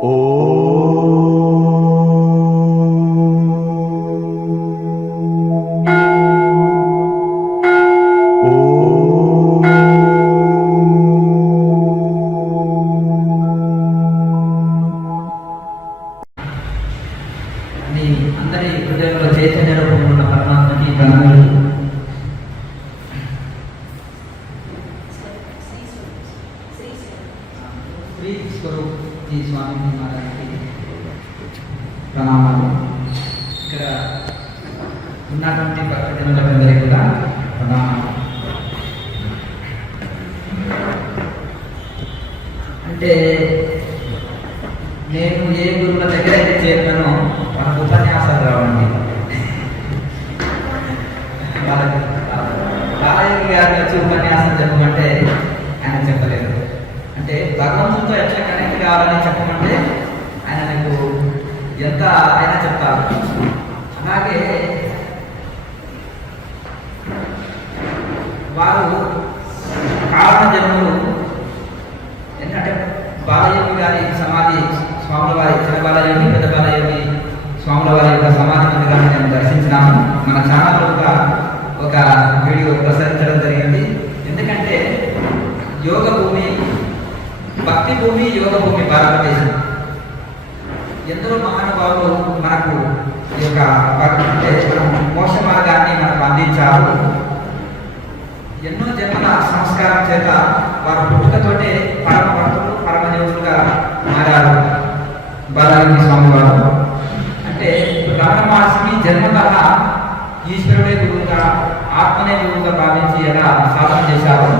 అందరి హృదయంలో చైతన్య రూపంలో ఉన్న పరమాత్మకి ప్రణామాలు. శ్రీ స్వరూప్ ఈ స్వామి మహారాజుకి ప్రణామాలు. ఇక్కడ ఉన్నటువంటి భక్తజనులందరికీ కూడా ప్రణామాలు. అంటే నేను ఏ గురువుల దగ్గర అయితే చేరుతానో మనకు ఉపన్యాసాలు రావండి. బాలయ్య గారిని వచ్చి ఉపన్యాసం చెప్పమంటే ఆయన చెప్పలేదు. అంటే భగవంతుడితో ఎట్లా కనెక్ట్ కావాలని చెప్పమంటే ఆయన నాకు ఎంత అయినా చెప్తారు. అలాగే వారు కారణ జన్మలు ఎందుకంటే బాలయోగి గారి సమాధి స్వాముల వారి చిన్న బాలయోగి పెద్ద బాలయోగి స్వాముల వారి యొక్క సమాధి మందిరాన్ని నేను దర్శించినాము. మన ఛానల్లో ఒక వీడియో ప్రసరించడం జరిగింది. ఎందుకంటే యోగ భూమి, భక్తి భూమి, యోగ భూమి భారతదేశం. ఎందరో మహానుభావులు మనకు ఈ యొక్క మోక్ష మార్గాన్ని మనకు అందించారు. ఎన్నో జన్మల సంస్కారం చేత వారు పుట్టుకతోటే పరమ భక్తులు, పరమదేవులుగా మారారు బాలయోగి స్వామి వారు. అంటే రమణ మహర్షికి జన్మతః ఈశ్వరుడే గురువుగా, ఆత్మనే గురువుగా భావించి ఎలా సాధన చేశారు.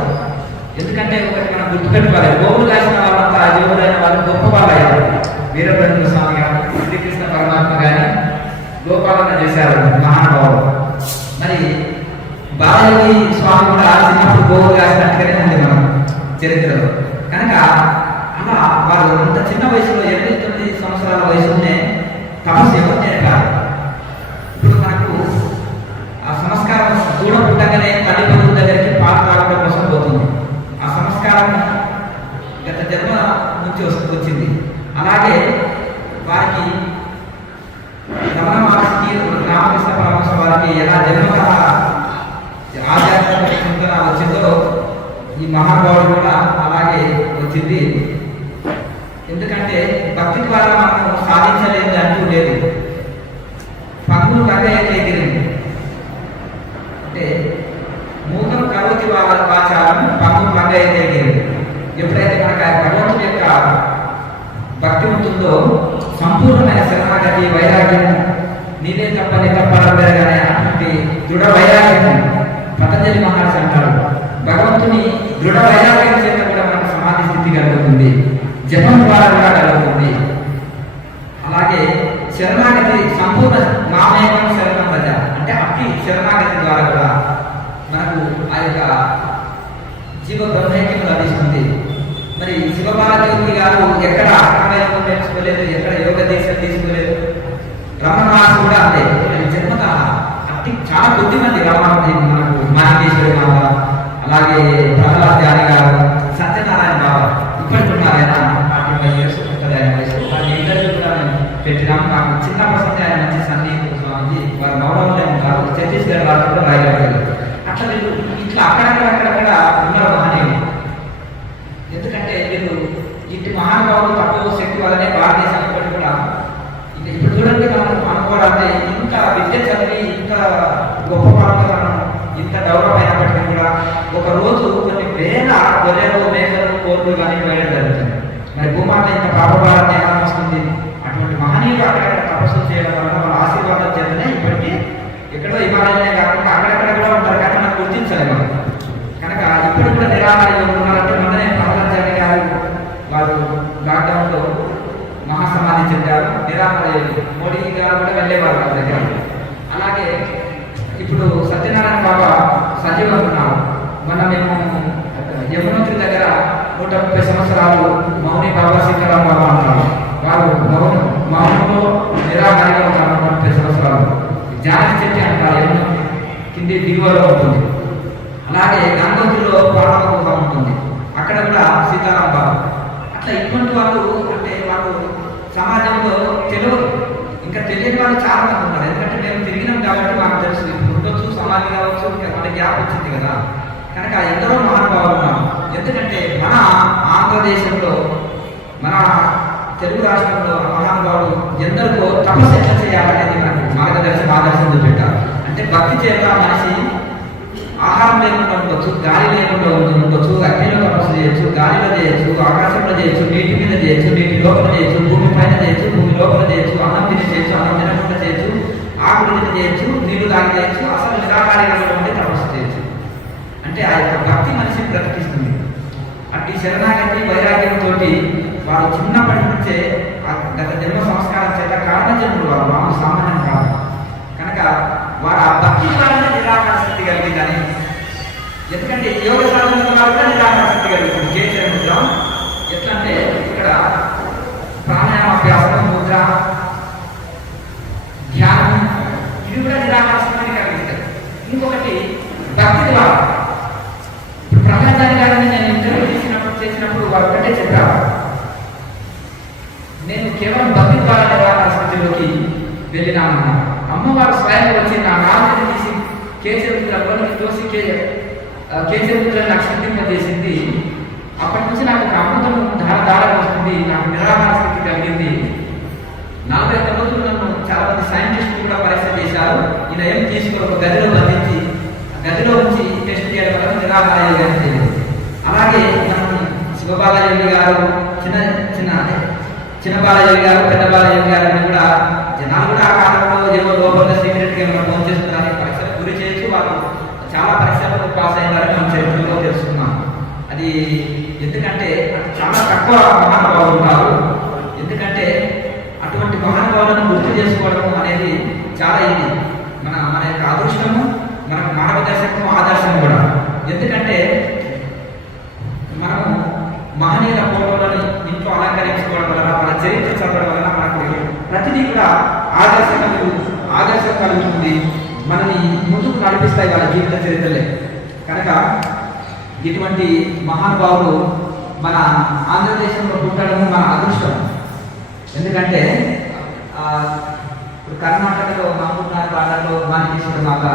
ఎందుకంటే ఒకటి మనం గుర్తుపెట్టుకోవాలి, గోవులు కాసిన వాళ్ళంతా జీవులైన వాళ్ళు గొప్ప వాళ్ళు అయ్యారు. వీరభద్ర స్వామి కానీ, శ్రీకృష్ణ పరమాత్మ కానీ గోపాలన చేశారు మహానుభావులు. మరి బాలయోగి స్వామి కూడా చిన్నప్పుడు గోవులు కాసినట్టుగానే ఉంది మనం చరిత్రలో. కనుక అలా వారు అంత చిన్న వయసులో 8-9 సంవత్సరాల వయసులోనే తపస్సు ఎవరు నేర్పారు. ఇప్పుడు మనకు ఆ సంస్కారం దూడ పుట్టగానే తల్లి పదుల దగ్గరికి పాలు తాగడం కోసం పోతుంది. ఆ సంస్కారం గత జన్మ నుంచి వచ్చింది. అలాగే వారికి రమణ మహర్షికి, రామకృష్ణ పరమహంస వారికి ఎలా జన్మతః ఆధ్యాత్మిక చింతన వచ్చిందో ఈ మహానుభావుడు కూడా అలాగే వచ్చింది. ఎందుకంటే భక్తి ద్వారా మనం సాధించలేదు అంటూ లేదు. పంగులు కర్రయ్య ఎగిరింది అంటే మూలం కరోతి వాచారం పంగులు కర్రయ్య ఎగిరింది. ఎప్పుడైతే మనకు ఆ భగవంతుడి యొక్క భక్తి ఉంటుందో సంపూర్ణమైన శరణాగతి, వైరాగ్యం, నీవే తప్పని తప్పడం పెరగానే అటువంటి దృఢ వైరాగ్యం పతంజలి మహర్షి అంటారు. భగవంతుని దృఢ వైరాగ్యం చేత కూడా మనకు సమాధి స్థితి కలుగుతుంది, జపం ద్వారా కూడా కలుగుతుంది. అలాగే శరణాగతి సంపూర్ణ నామేకం శరణం రజ అంటే అట్టి శరణాగతి ద్వారా కూడా మనకు ఆ యొక్క జీవ బ్రహ్మైక్యం లభిస్తుంది. మరి శివబాలయోగి గారు ఎక్కడ అర్థమైనా నేర్చుకోలేదు, ఎక్కడ యోగ దీక్ష తీసుకోలేదు. రమణ మహర్షి కూడా అంతే. జన్మత అట్టి చాలా కొద్ది మంది మనకు మానవేశ్వరి మాత, అలాగే ప్రహ్లాద్ ధ్యాని గారు, సత్యనారాయణ బాబా ఇప్పటికి ఉన్నారు. ఆయన 45 years ఉంటుంది ఆయన వయసు. ఆయన ఇంటర్వ్యూ కూడా పెట్టినాము. నాకు చిన్నప్పటి నుంచి ఆయన మంచి సన్నిహితులు స్వామిజీ, వారు మౌనంలో ఉంటారు. ఛత్తీస్గఢ్ రాష్ట్రంలో రాయగలిగారు. అట్లా వీళ్ళు ఇట్లా అక్కడక్కడ ఉన్నారు మహనీయులు. ఎందుకంటే వీళ్ళు ఇటు మహానుభావులు తక్కువ శక్తి వల్లనే భారతదేశం ఇప్పటికి కూడా ఇప్పుడు చూడండి మనం అనుకోవాలంటే ఇంత విద్య చదివి ఇంత గొప్ప పరంగా మనం ఇంత డెవలప్ అయినప్పటికీ కూడా ఒక రోజు కొన్ని వేల గొర్రెలు, మేకలు, కోర్లు కానీ వేయడం జరుగుతుంది. మరి భూమాత ఇంత పాపభారాన్ని ఎలా వస్తుంది? అటువంటి మహనీయులు అక్కడక్కడ తపస్సు చేయడం వల్ల వాళ్ళ ఆశీర్వాదం చేతనే ఇప్పటికీ ఎక్కడో హిమాలయనే కాకుండా అక్కడక్కడ కూడా ఉంటారు, కానీ మనం గుర్తించలేము. కనుక ఇప్పుడు కూడా నిరాహారంగా ఉన్నారంటే మొన్ననే పరమహంస గారు వారు లాక్డౌన్లో మహాసమాధి చెందారు. నిరాహారం మోడీ గారు కూడా వెళ్ళేవారు వాళ్ళ దగ్గర. అలాగే ఇప్పుడు సత్యనారాయణ బాబా సజీవంగా ఉన్నారు. మొన్న మేము యమునోత్రి దగ్గర 130 సంవత్సరాలు మౌని బాబా సీతారాం బాబా అంటారు. వారు మౌనంలో నిరాహారంగా ఉన్నారు 130 సంవత్సరాలు. జానకి చెట్టు అంటారు, యమునోత్రి కింది దిగువలో ఉంటుంది. అలాగే గంగోత్రిలో పార్వత ఉంటుంది, అక్కడ కూడా సీతారాం బాబా. అట్లా ఇటువంటి వాళ్ళు అంటే వాళ్ళు సమాజంలో తెలియదు, ఇంకా తెలియని వాళ్ళు చాలా మంది ఉన్నారు. ఎందుకంటే మేము తిరిగినాం కాబట్టి మాకు తెలుసు. ఇప్పుడు ఉండొచ్చు, సమాధి కావచ్చు, మన గ్యాప్ వచ్చింది కదా. కనుక ఎందరో మహానుభావులు ఉన్నారు. ఎందుకంటే మన ఆంధ్రదేశంలో, మన తెలుగు రాష్ట్రంలో మహానుభావులు ఎందరికో తపస్సు ఎట్లా చేయాలనేది మనకు ఆదర్శం చూపెట్టారు. అంటే భక్తి చేత మనిషి ఆహారం లేకుండా ఉండొచ్చు, గాలి లేకుండా ఉండొచ్చు, అగ్నిలో తపస్సు చేయొచ్చు, గాలిలో చేయొచ్చు, ఆకాశంలో చేయొచ్చు, నీటి మీద చేయొచ్చు, నీటి లోపల చేయొచ్చు, భూమి పైన చేయొచ్చు, భూమి లోపల చేయొచ్చు, అన్నం తిని చేయొచ్చు, అన్నం తినకుండా చేయొచ్చు, ఆకులు తిని చేయొచ్చు, నీళ్లు తాగి చేయొచ్చు, అసలు నిరాకారిగా ఉండి తపస్సు చేయొచ్చు. అంటే ఆ యొక్క భక్తి మనిషిని బ్రతికిస్తుంది. అట్టి శరణాగతి వైరాగ్యంతో వారు చిన్నప్పటి నుంచే గత జన్మ సంస్కారం చేత కారణ జన్ములు వారు, మామూలు సామాన్యం కాదు. కనుక వారు ఆ భక్తి ద్వారానే నిరాకార శక్తి కలిగిందని. ఎందుకంటే యోగ సాధన ద్వారా కూడా నిరాకార శక్తి కలుగుతుంది. చేసేద్దాం ఎట్లా అంటే ఇక్కడ ప్రాణాయామాభ్యాసం, ముద్ర, ధ్యానం ఇవి కూడా నిరాకార శక్తిని కలిగిస్తాయి. ఇంకొకటి భక్తి ద్వారా. ప్రపంచాన్ని కానీ నేను ఇంటర్వ్యూ చేసినప్పుడు వారు ఒకటే చెప్పారు, నేను కేవలం భక్తి ద్వారా నిరాకార స్థితిలోకి వెళ్ళినామన్నా. అమ్మవారు స్వయంగా వచ్చి నా నాలుగుని తీసి కేసీఆర్ తోసి కేసీఆర్ నాకు సిద్ధింపజేసింది. అప్పటి నుంచి నాకు ఒక అమృతం ధార వస్తుంది, నాకు నిరాహార స్థితి కలిగింది. 45 రోజులు నన్ను చాలా మంది సైంటిస్టులు కూడా పరీక్ష చేశారు. ఈయన ఏం తీసుకుని ఒక గదిలో బంధించి గదిలో నుంచి టెస్ట్ చేయడం వల్ల నిరాహార యోగాన్ని తెలియదు. అలాగే శివబాలయోగి గారు, చిన్న బాలయోగి గారు, పెద్ద బాలయోగి గారు కూడా జనాలు కూడా ఆ కాలంలో ఏమో లోపల సీక్రెట్గా మనం ఫోన్ చేస్తున్నారని పరీక్షలకు గురి చేయొచ్చు. వాళ్ళు చాలా పరీక్షలకు పాస్ అయ్యారని మనం చరిత్రలో తెలుసుకున్నాం. అది ఎందుకంటే చాలా తక్కువ మహానుభావులు ఉన్నారు. ఎందుకంటే అటువంటి మహానుభావులను గుర్తు చేసుకోవడం అనేది చాలా ఇది మన యొక్క అదృష్టము, మన మార్గదర్శకము, ఆదర్శం కూడా. ఎందుకంటే మనము మహనీయుల ఫోటోలను ఇంట్లో అలంకరించుకోవడం వలన, మన చరిత్ర చదవడం వలన మనకు ప్రతిదీ కూడా ఆదర్శం కలుగుతుంది, మనని ముందుకు నడిపిస్తాయి వాళ్ళ జీవిత చరిత్రలే. కనుక ఇటువంటి మహానుభావులు మన ఆంధ్రదేశంలో పుట్టడం మన అదృష్టం. ఎందుకంటే కర్ణాటకలో మహబూబ్నగర్ ప్రాంతంలో మానేశ్వర మాత,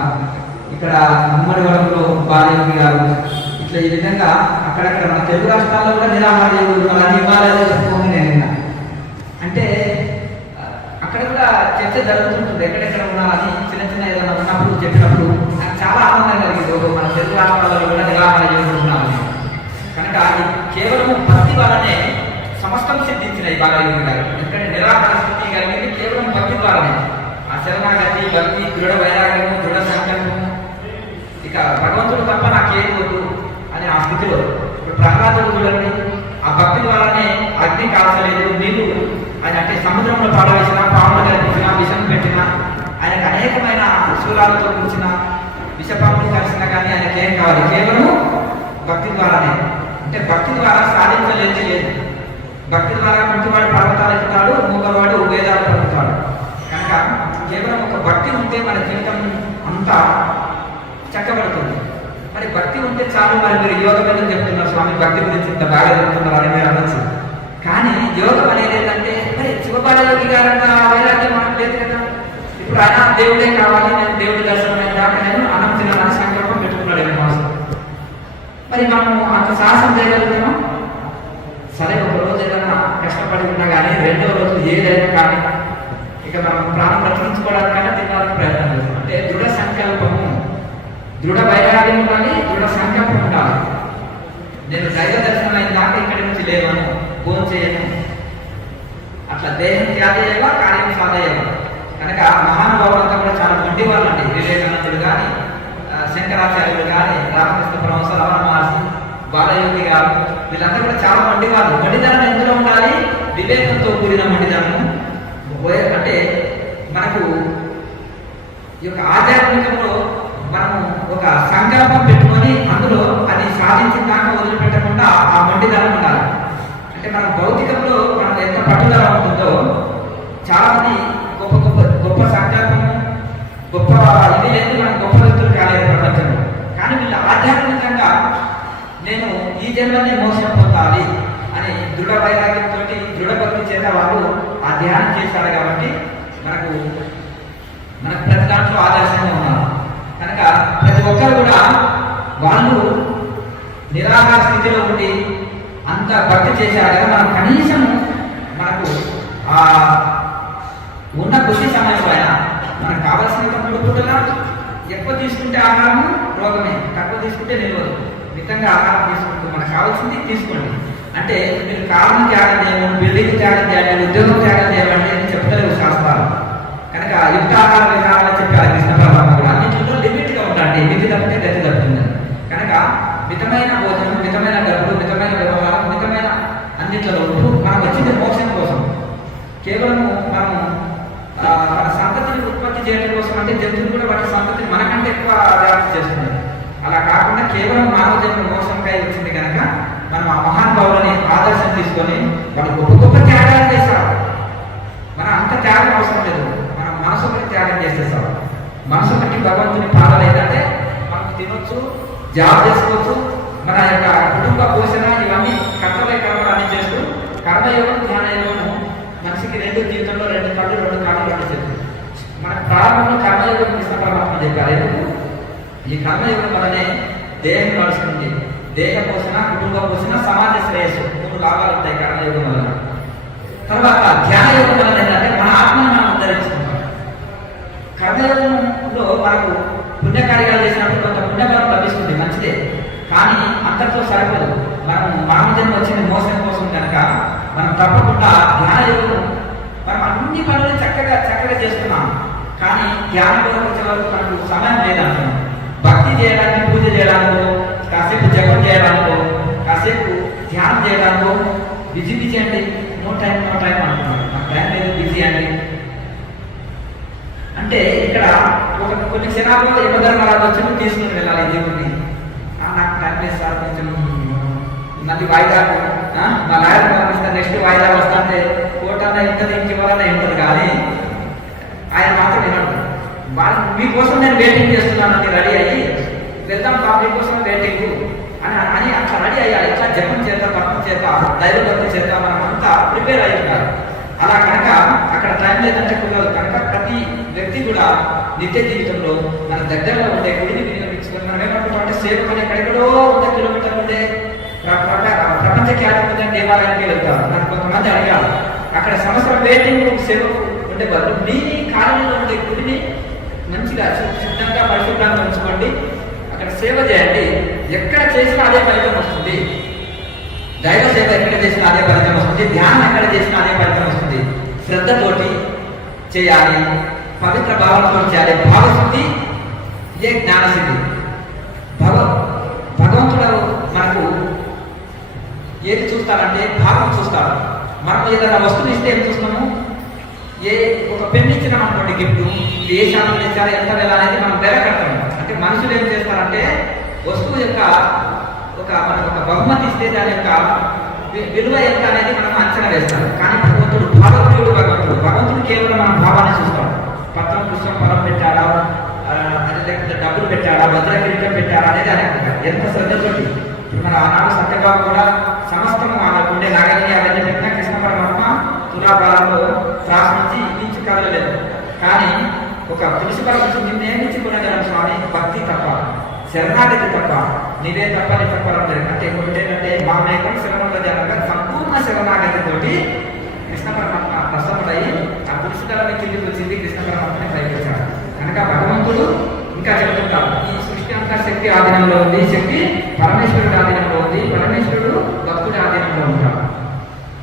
ఇక్కడ ఉమ్మడివరంలో బాలయోగి గారు, ఇట్లా ఈ విధంగా అక్కడక్కడ మన తెలుగు రాష్ట్రాల్లో కూడా నిరాహార యోగులు మన హిమాలయాలు చెప్పుకోండి. నేను అంటే అక్కడ కూడా చర్చ జరుగుతుంటుంది, ఎక్కడెక్కడ ఉన్నారని చిన్న ఏదైనా ఉన్నప్పుడు చెప్పినప్పుడు నాకు చాలా ఆనందం కలిగింది. మన తెలుగు రాష్ట్రాలలో కూడా నిరాహార యోగులు ఉన్నాము. కనుక కేవలం భక్తి వల్లనే సమస్తం సిద్ధించినాయి బాలయోగి గారు. ఎందుకంటే నిరాహార స్థితి కలిగింది కేవలం భక్తి ద్వారానే. ఆ శరణాగతి, భక్తి, దృఢ వైరాగ్యము, దృఢ సంకల్పము, ఇక భగవంతుడు తప్ప నాకేం వద్దు అని ఆ స్థితిలో. ఇప్పుడు ప్రహ్లాదుడు చూడండి, ఆ భక్తి ద్వారానే అగ్ని కాల్చలేదు, నీళ్లు ఆయన అంటే సముద్రంలో పాడవేసిన, పాములు కల్పించిన, విషం పెట్టిన, ఆయనకు అనేకమైన శూలాలతో కూర్చిన, విషపాములు కలిసినా కానీ ఆయనకి ఏం కావాలి, కేవలం భక్తి ద్వారానే. అంటే భక్తి ద్వారా సాధించలేదు లేదు. భక్తి ద్వారా కుంటివాడు పర్వతాలు ఎక్కుతాడు, మూగవాడు వేదాలు పలుకుతాడు. కనుక కేవలం ఒక భక్తి ఉంటే మన జీవితం అంతా చక్కబడుతుంది. మరి భక్తి ఉంటే చాలు. మరి మీరు యోగం ఎందుకు చెప్తున్నారు స్వామి, భక్తి గురించి ఇంత బాగా చెప్తున్నారు అని మీరు అనొచ్చు. కానీ యోగం అనేది ఏంటంటే, మరి శివబాలయోగి గారన్న వైరాగ్యం మనకు లేదు కదా. ఇప్పుడు ఆయన దేవుడే కావాలి, నేను దేవుడి దర్శనం దాకా నేను అన్నం తినాలని సంకల్పం పెట్టుకున్నాడు మాసం. మరి మనము అంత సాహసం చేయగలుగుతామా? సరే ఒక రోజు ఏదైనా కష్టపడి ఉన్నా కానీ రెండో రోజు ఏదైనా కానీ ఇక మనం ప్రాణం బ్రతికించుకోవడానికైనా తినడానికి ప్రయత్నం చేస్తాం. అంటే దృఢ సంకల్పము, దృఢ వైరాగ్యం ఉండాలి, దృఢ సంకల్పం ఉండాలి. నేను దైవ దర్శనం అయిన దాకా ఇక్కడి నుంచి లేవను, ఫోన్ చేయను, అట్లా దేహం త్యాగేయవా కార్యం సాధేయవా. కనుక మహానుభావులంతా కూడా చాలా మొండి వాళ్ళు అండి. వివేకానందుడు కానీ, శంకరాచార్యులు కానీ, రామకృష్ణ పరమహంస, రమణ మహర్షి, బాలయోగి గారు, వీళ్ళంతా కూడా చాలా మొండి వాళ్ళు. మొండిదనం ఎందులో ఉండాలి? వివేకంతో కూడిన మొండిదనము. అంటే మనకు ఈ యొక్క ఆధ్యాత్మికంలో మనము ఒక సంకల్పం పెట్టుకొని అందులో అది సాధించిన దాకా వదిలిపెట్టకుండా ఆ మొండిదనం ఉండాలి. అంటే మన భౌతికంలో మనం ఎంత పట్టుదల ఉంటుందో, చాలా మంది గొప్ప సంకల్పము, గొప్ప ఇది లేదు, మనం గొప్ప వ్యక్తులు కాలేదు ప్రపంచంలో. కానీ వీళ్ళు ఆధ్యాత్మికంగా నేను ఈ జన్మని మోసం పొందాలి అని దృఢ వైరాగ్యంతో, దృఢ భక్తి చేత వాళ్ళు ఆ ధ్యానం చేశాడు కాబట్టి మనకు ప్రతి దాంట్లో ఆదర్శంగా ఉన్నారు. కనుక ప్రతి ఒక్కరు కూడా వాళ్ళు నిరాహార స్థితిలో ఉండి అంత భక్తి చేశారు కదా, మనం కనీసం మనకు ఉన్న కొద్ది సమయంలో అయినా మనకు కావాల్సినంత 3 పూటలా ఎక్కువ తీసుకుంటే ఆహారము రోగమే, తక్కువ తీసుకుంటే నిలవదు. మితంగా ఆహారం తీసుకుంటూ మనకు కావాల్సింది తీసుకోండి. అంటే మీరు కారణం త్యాగం చేయండి, బిల్డింగ్ త్యాగం చేయండి, ఉద్యోగం త్యాగం చేయండి అని చెప్తారు శాస్త్రాలు. కనుక యుక్త ఆహార విధానాలు చెప్పారు కృష్ణ పరమాత్మ కూడా. అన్నింటిలో లిమిట్గా ఉండండి, మితి తప్పితే గతి తప్పుతుంది. కనుక మితమైన భోజనం, మితమైన గర్భులు, మితమైన వ్యవహారం, మితమైన అన్నింటిలో ఉంటూ మనం వచ్చింది మోక్షం కోసం. కేవలం మనము మన సంతతిని ఉత్పత్తి చేయడం కోసం అంటే జంతువులు కూడా వాటి సంతతిని మనకంటే ఎక్కువ వ్యాప్తి చేస్తున్నారు. అలా కాకుండా కేవలం మానవ జన్మ మోక్షంకై వచ్చింది కనుక మనం ఆ మహానుభావులని ఆదర్శం తీసుకొని వాళ్ళు గొప్ప గొప్ప త్యాగాలు చేశారు. మనం అంత త్యాగం అవసరం లేదు, మనం మనసు ఒకటి త్యాగం చేసేసాం. మనసు ఒకటి భగవంతుని పాలన ఏంటంటే మనం తినొచ్చు, జాబ్ చేసుకోవచ్చు, మన యొక్క కుటుంబ పోషణ ఇవన్నీ కర్మలన్నీ చేస్తూ కర్మయోగం ధ్యానయోగము మనిషికి 2 జీవితంలో 2 కళ్ళు 2 కాళ్ళు 2 చేతులు. మన ప్రారంభంలో కర్మయోగం కృష్ణ పరమాత్మ చెప్పారు. ఎందుకు? ఈ కర్మయోగం వల్లనే దేహం నడుస్తుంది. దేహ పోషణ, కుటుంబ పోషణ, సమాజ శ్రేయస్సు 3 లాభాలు ఉంటాయి కర్మయోగం వల్ల. తర్వాత ధ్యానయోగం వల్ల ఏంటంటే మన ఆత్మను మనం ఉద్ధరించుకుంటాం. కర్మయోగంలో మనకు పుణ్యకార్యాలు చేసినప్పుడు కొంత పుణ్యబలం లభిస్తుంది, మంచిదే. కానీ అంతటితో సరిపోదు. మనం మానవ జన్మ వచ్చిన మోసం కోసం కనుక మనం తప్పకుండా ధ్యానయోగం మనం అన్ని పనులు చక్కగా చేస్తున్నాం. కానీ ధ్యానంలో వచ్చే వరకు మనకు సమయం లేదంటున్నాం. భక్తి చేయడానికి, పూజ చేయడానికో, కాసేపు జపం చేయడానికో, కాసేపు ధ్యానం చేయడానికో బిజీ అండి. నో టైం అంటున్నాం. నాకు టైం లేదు, బిజీ అండి అంటే ఇక్కడ కొన్ని క్షణాల్లో యమధర్మరాజు వచ్చి తీసుకుని వెళ్ళాలి దేవుడిని. నాకు టైం లేదు సార్, కొంచెం మళ్ళీ వాయిదా మా లాయర్ పంపిస్తే నెక్స్ట్ వాయిదా వస్తా అంటే కోర్టన్నా ఇంటది, ఇంకెవరన్నా ఇంటది. కానీ ఆయన మాత్రం వినడు. వాళ్ళు మీకోసం నేను వెయిటింగ్ చేస్తున్నానని రెడీ అయ్యి వెళ్దాం మీకోసం వెయిటింగ్ అని అట్లా రెడీ అయ్యాలి. ఇట్లా జపం చేద్దాం, పట్టం చేద్దాం, దైవభక్తి చేద్దాం, మనం అంతా ప్రిపేర్ అయ్యి ఉంటారు. అలా కనుక అక్కడ టైం లేదంటే కుదరదు. కనుక ప్రతి వ్యక్తి కూడా నిత్య జీవితంలో మన దగ్గరలో ఉండే గుడిని వినియోగించుకొని మనం ఏమనుకుంటామంటే సేవకులు ఎక్కడెక్కడో 100 కిలోమీటర్లు ఉండే ప్రపంచ ఖ్యాతి పొందిన దేవాలయానికి వెళ్తారు. నాకు కొంతమంది అడిగారు, అక్కడ సంవత్సరం వెయిటింగ్ సేవకు ఉండే బదులు మీ కాలనీలో ఉండే గుడిని మంచిగా సిద్ధంగా పరిశుభ్రంగా ఉంచుకోండి, అక్కడ సేవ చేయండి. ఎక్కడ చేసినా అదే ఫలితం వస్తుంది. దైవ సేవ ఎక్కడ చేసినా అదే ఫలితం వస్తుంది. ధ్యానం ఎక్కడ చేసినా అదే ఫలితం వస్తుంది. శ్రద్ధతోటి చేయాలి, పవిత్ర భావంతో చేయాలి. భావశుద్ధి ఇదే జ్ఞానసిద్ధి. భగవంతుడు మనకు ఏది చూస్తారంటే భావం చూస్తాడు. మనం ఏదైనా వస్తువు ఇస్తే ఏం చూస్తాము? ఒక పెన్ ఇచ్చినాం అనుకోండి గిఫ్ట్, ఇది ఏ శాతం తెచ్చారు, ఎంత వేల అనేది మనం బెర కడతాము. అంటే మనుషులు ఏం చేస్తారంటే వస్తువు యొక్క మనకు ఒక బహుమతి ఇస్తే దాని యొక్క విలువ ఎంత అనేది మనం అంచనా వేస్తాం. కానీ భగవంతుడు భావప్రియుడు. భగవంతుడు కేవలం మన భావాన్ని చూస్తాడు. పత్రం, పుష్పం, ఫలం పెట్టాడా, అది లేకపోతే డబ్బులు పెట్టాడా, భద్రకిరీటం పెట్టాడా అనేది అని ఎంత శ్రద్ధతోటి. మన ఆనాడు సత్యబాబు కూడా సమస్తము వాళ్ళకు ఉండే నాగరిని అవన్నీ పెట్టిన కృష్ణ పరమాత్మ తులాభారంలో ప్రార్థించి ఇచ్చి కదలలేదు. కానీ ఒక తులసి పరమశుద్ధి నియమించి కొనగలం స్వామి, భక్తి తప్ప, శరణాగతి తప్ప, నీవే తప్ప నీ తప్పాలంటే అంటే ఏంటంటే మా మేకం శరణున్నది అనగా సంపూర్ణ శరణాగతితోటి కృష్ణ పరమాత్మ ప్రసన్నుడై ఆ తులసి దళాన్ని కిందికి వచ్చింది, కృష్ణ పరమాత్మని పైకొచ్చాడు. కనుక భగవంతుడు ఇంకా చెబుతుంటాడు, ఈ సృష్టి అంతా శక్తి ఆధీనంలో ఉంది, శక్తి పరమేశ్వరుడి ఆధీనంలో ఉంది, పరమేశ్వరుడు భక్తుడి ఆధీనంలో ఉంటాడు.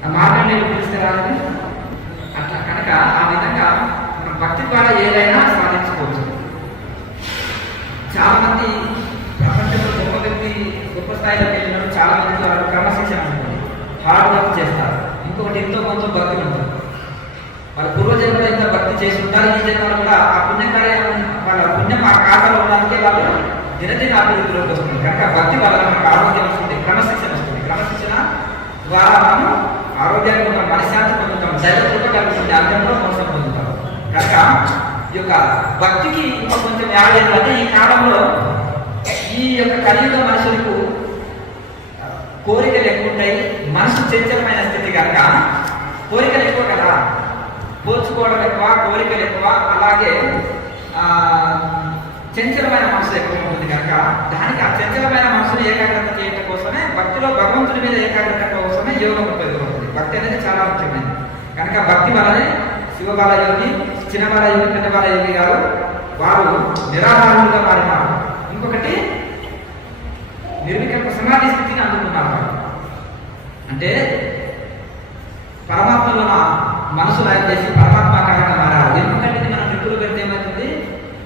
ఆ మార్గంలో పిలిస్తే రాదని అట్లా. కనుక ఆ విధంగా మనం భక్తి ద్వారా ఏదైనా సాధించుకోవచ్చు. చాలా మంది ప్రపంచంలో గొప్ప వ్యక్తి గొప్ప స్థాయిలోకి వెళ్ళినప్పుడు చాలా మంది వాళ్ళు క్రమశిక్షణ ఉంటుంది, హార్డ్ వర్క్ చేస్తారు. ఇంకొకటి ఎంతో కొంత భక్తి ఉంటుంది. వాళ్ళ పూర్వజన్మలో ఎంత భక్తి చేసి ఉంటారు, ఈ జన్మలో కూడా ఆ పుణ్యకార్యం వాళ్ళ పుణ్యం ఆ ఖాతాలో ఉండడానికి వాళ్ళు దినదిన అభివృద్ధిలోకి వస్తుంది. కనుక భక్తి వల్ల మనకు ఆరోగ్యం వస్తుంది, క్రమశిక్షణ వస్తుంది. క్రమశిక్షణ ద్వారా మనం ఆరోగ్యాన్ని పొందుతాం, మనశ్శాంతి పొందుతాం, దైవత్వం కలుగుతుంది, అర్థంలో మోసం పొందుతాం. కనుక ఈ యొక్క భక్తికి ఇంకా కొంచెం యాడ్ ఏంటంటే ఈ కాలంలో ఈ యొక్క కలియుగ మనుషులకు కోరికలు ఎక్కువ ఉంటాయి, మనసు చంచలమైన స్థితి కనుక కోరికలు ఎక్కువ కదా. కోరుకోవడం ఎక్కువ, కోరికలు ఎక్కువ, అలాగే చంచలమైన మనసు ఎక్కువ ఉంటుంది కనుక దానికి ఆ చంచలమైన మనసును ఏకాగ్రత చేయడం కోసమే భక్తిలో భగవంతుడి మీద ఏకాగ్రత కోసమే యోగం ఉపయోగపడుతుంది. భక్తి అనేది చాలా ముఖ్యమైనది కనుక భక్తి వల్లనే శివబాలయోగి, చిన్నబాలయోగి, పెద్దబాలయోగి గారు వారు నిరాహారులుగా మారినారు. ఇంకొకటి నిర్వికల్ప సమాధి స్థితిని అందుకున్నారు. అంటే పరమాత్మలో మనసు లయం చేసి పరమాత్మాకారంగా మారారు. ఎందుకంటే మనం నిప్పులు పెడితే ఏమవుతుంది?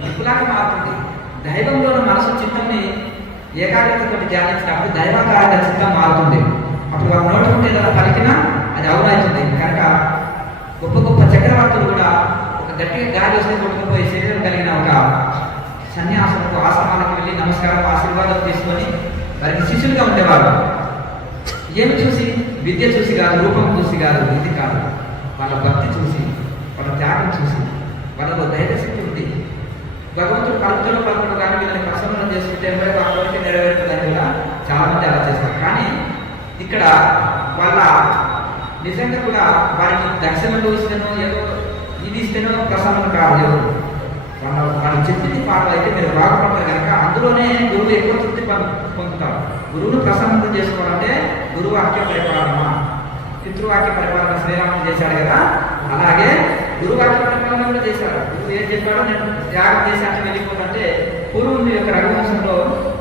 నిప్పులాగా మారుతుంది. దైవంలోని మనసు చిత్తాన్ని ఏకాగ్రతతో ధ్యానించినప్పుడు దైవాకారంగా చిత్తం మారుతుంది. అప్పుడు వారు నోటి ఉంటే ఏదైనా పలికినా అది అవునవుతుంది. కనుక గొప్ప గొప్ప చక్రవర్తులు కూడా ఒక గట్టిగా గాలి వస్తే కొట్టుకుపోయే శరీరం కలిగిన ఒక సన్యాసులకు ఆశ్రమాలకు వెళ్ళి నమస్కారం, ఆశీర్వాదం తీసుకొని వారికి శిష్యులుగా ఉండేవారు. ఏమి చూసి? విద్య చూసి కాదు, రూపం చూసి కాదు, ఇది కాదు, వాళ్ళ భక్తి చూసి, వాళ్ళ త్యాగం చూసి. వాళ్ళలో ధైర్యశక్తి ఉంది. భగవంతుడు కలుపులో పలుకుడు కానీ వీళ్ళని ప్రసన్నం చేసుకుంటే ఆ కోరిక నెరవేరుతుందని కూడా చాలా మంది అలా చేస్తారు. కానీ ఇక్కడ వాళ్ళ నిజంగా కూడా వారికి దర్శనంలో ఇస్తేనో ఏదో ఇది ఇస్తేనో ప్రసన్నం కాదు. ఎవరు వాళ్ళు చెప్పింది ఫాలో అయితే మీరు బాగుపడతారు కనుక అందులోనే గురువు ఎక్కువ తృప్తి పొందుతారు. గురువును ప్రసన్నం చేసుకోవాలంటే గురువాక్య పరిపాలన, పితృవాక్య పరిపాలన శ్రీరాముడు చేశాడు కదా, అలాగే గురువాక్య పరిపాలన కూడా చేశాడు. గురువు ఏం చెప్పాడో నేను త్యాగం చేసి అంటే వెళ్ళిపోతుంటే పూర్వం యొక్క రఘువంశంలో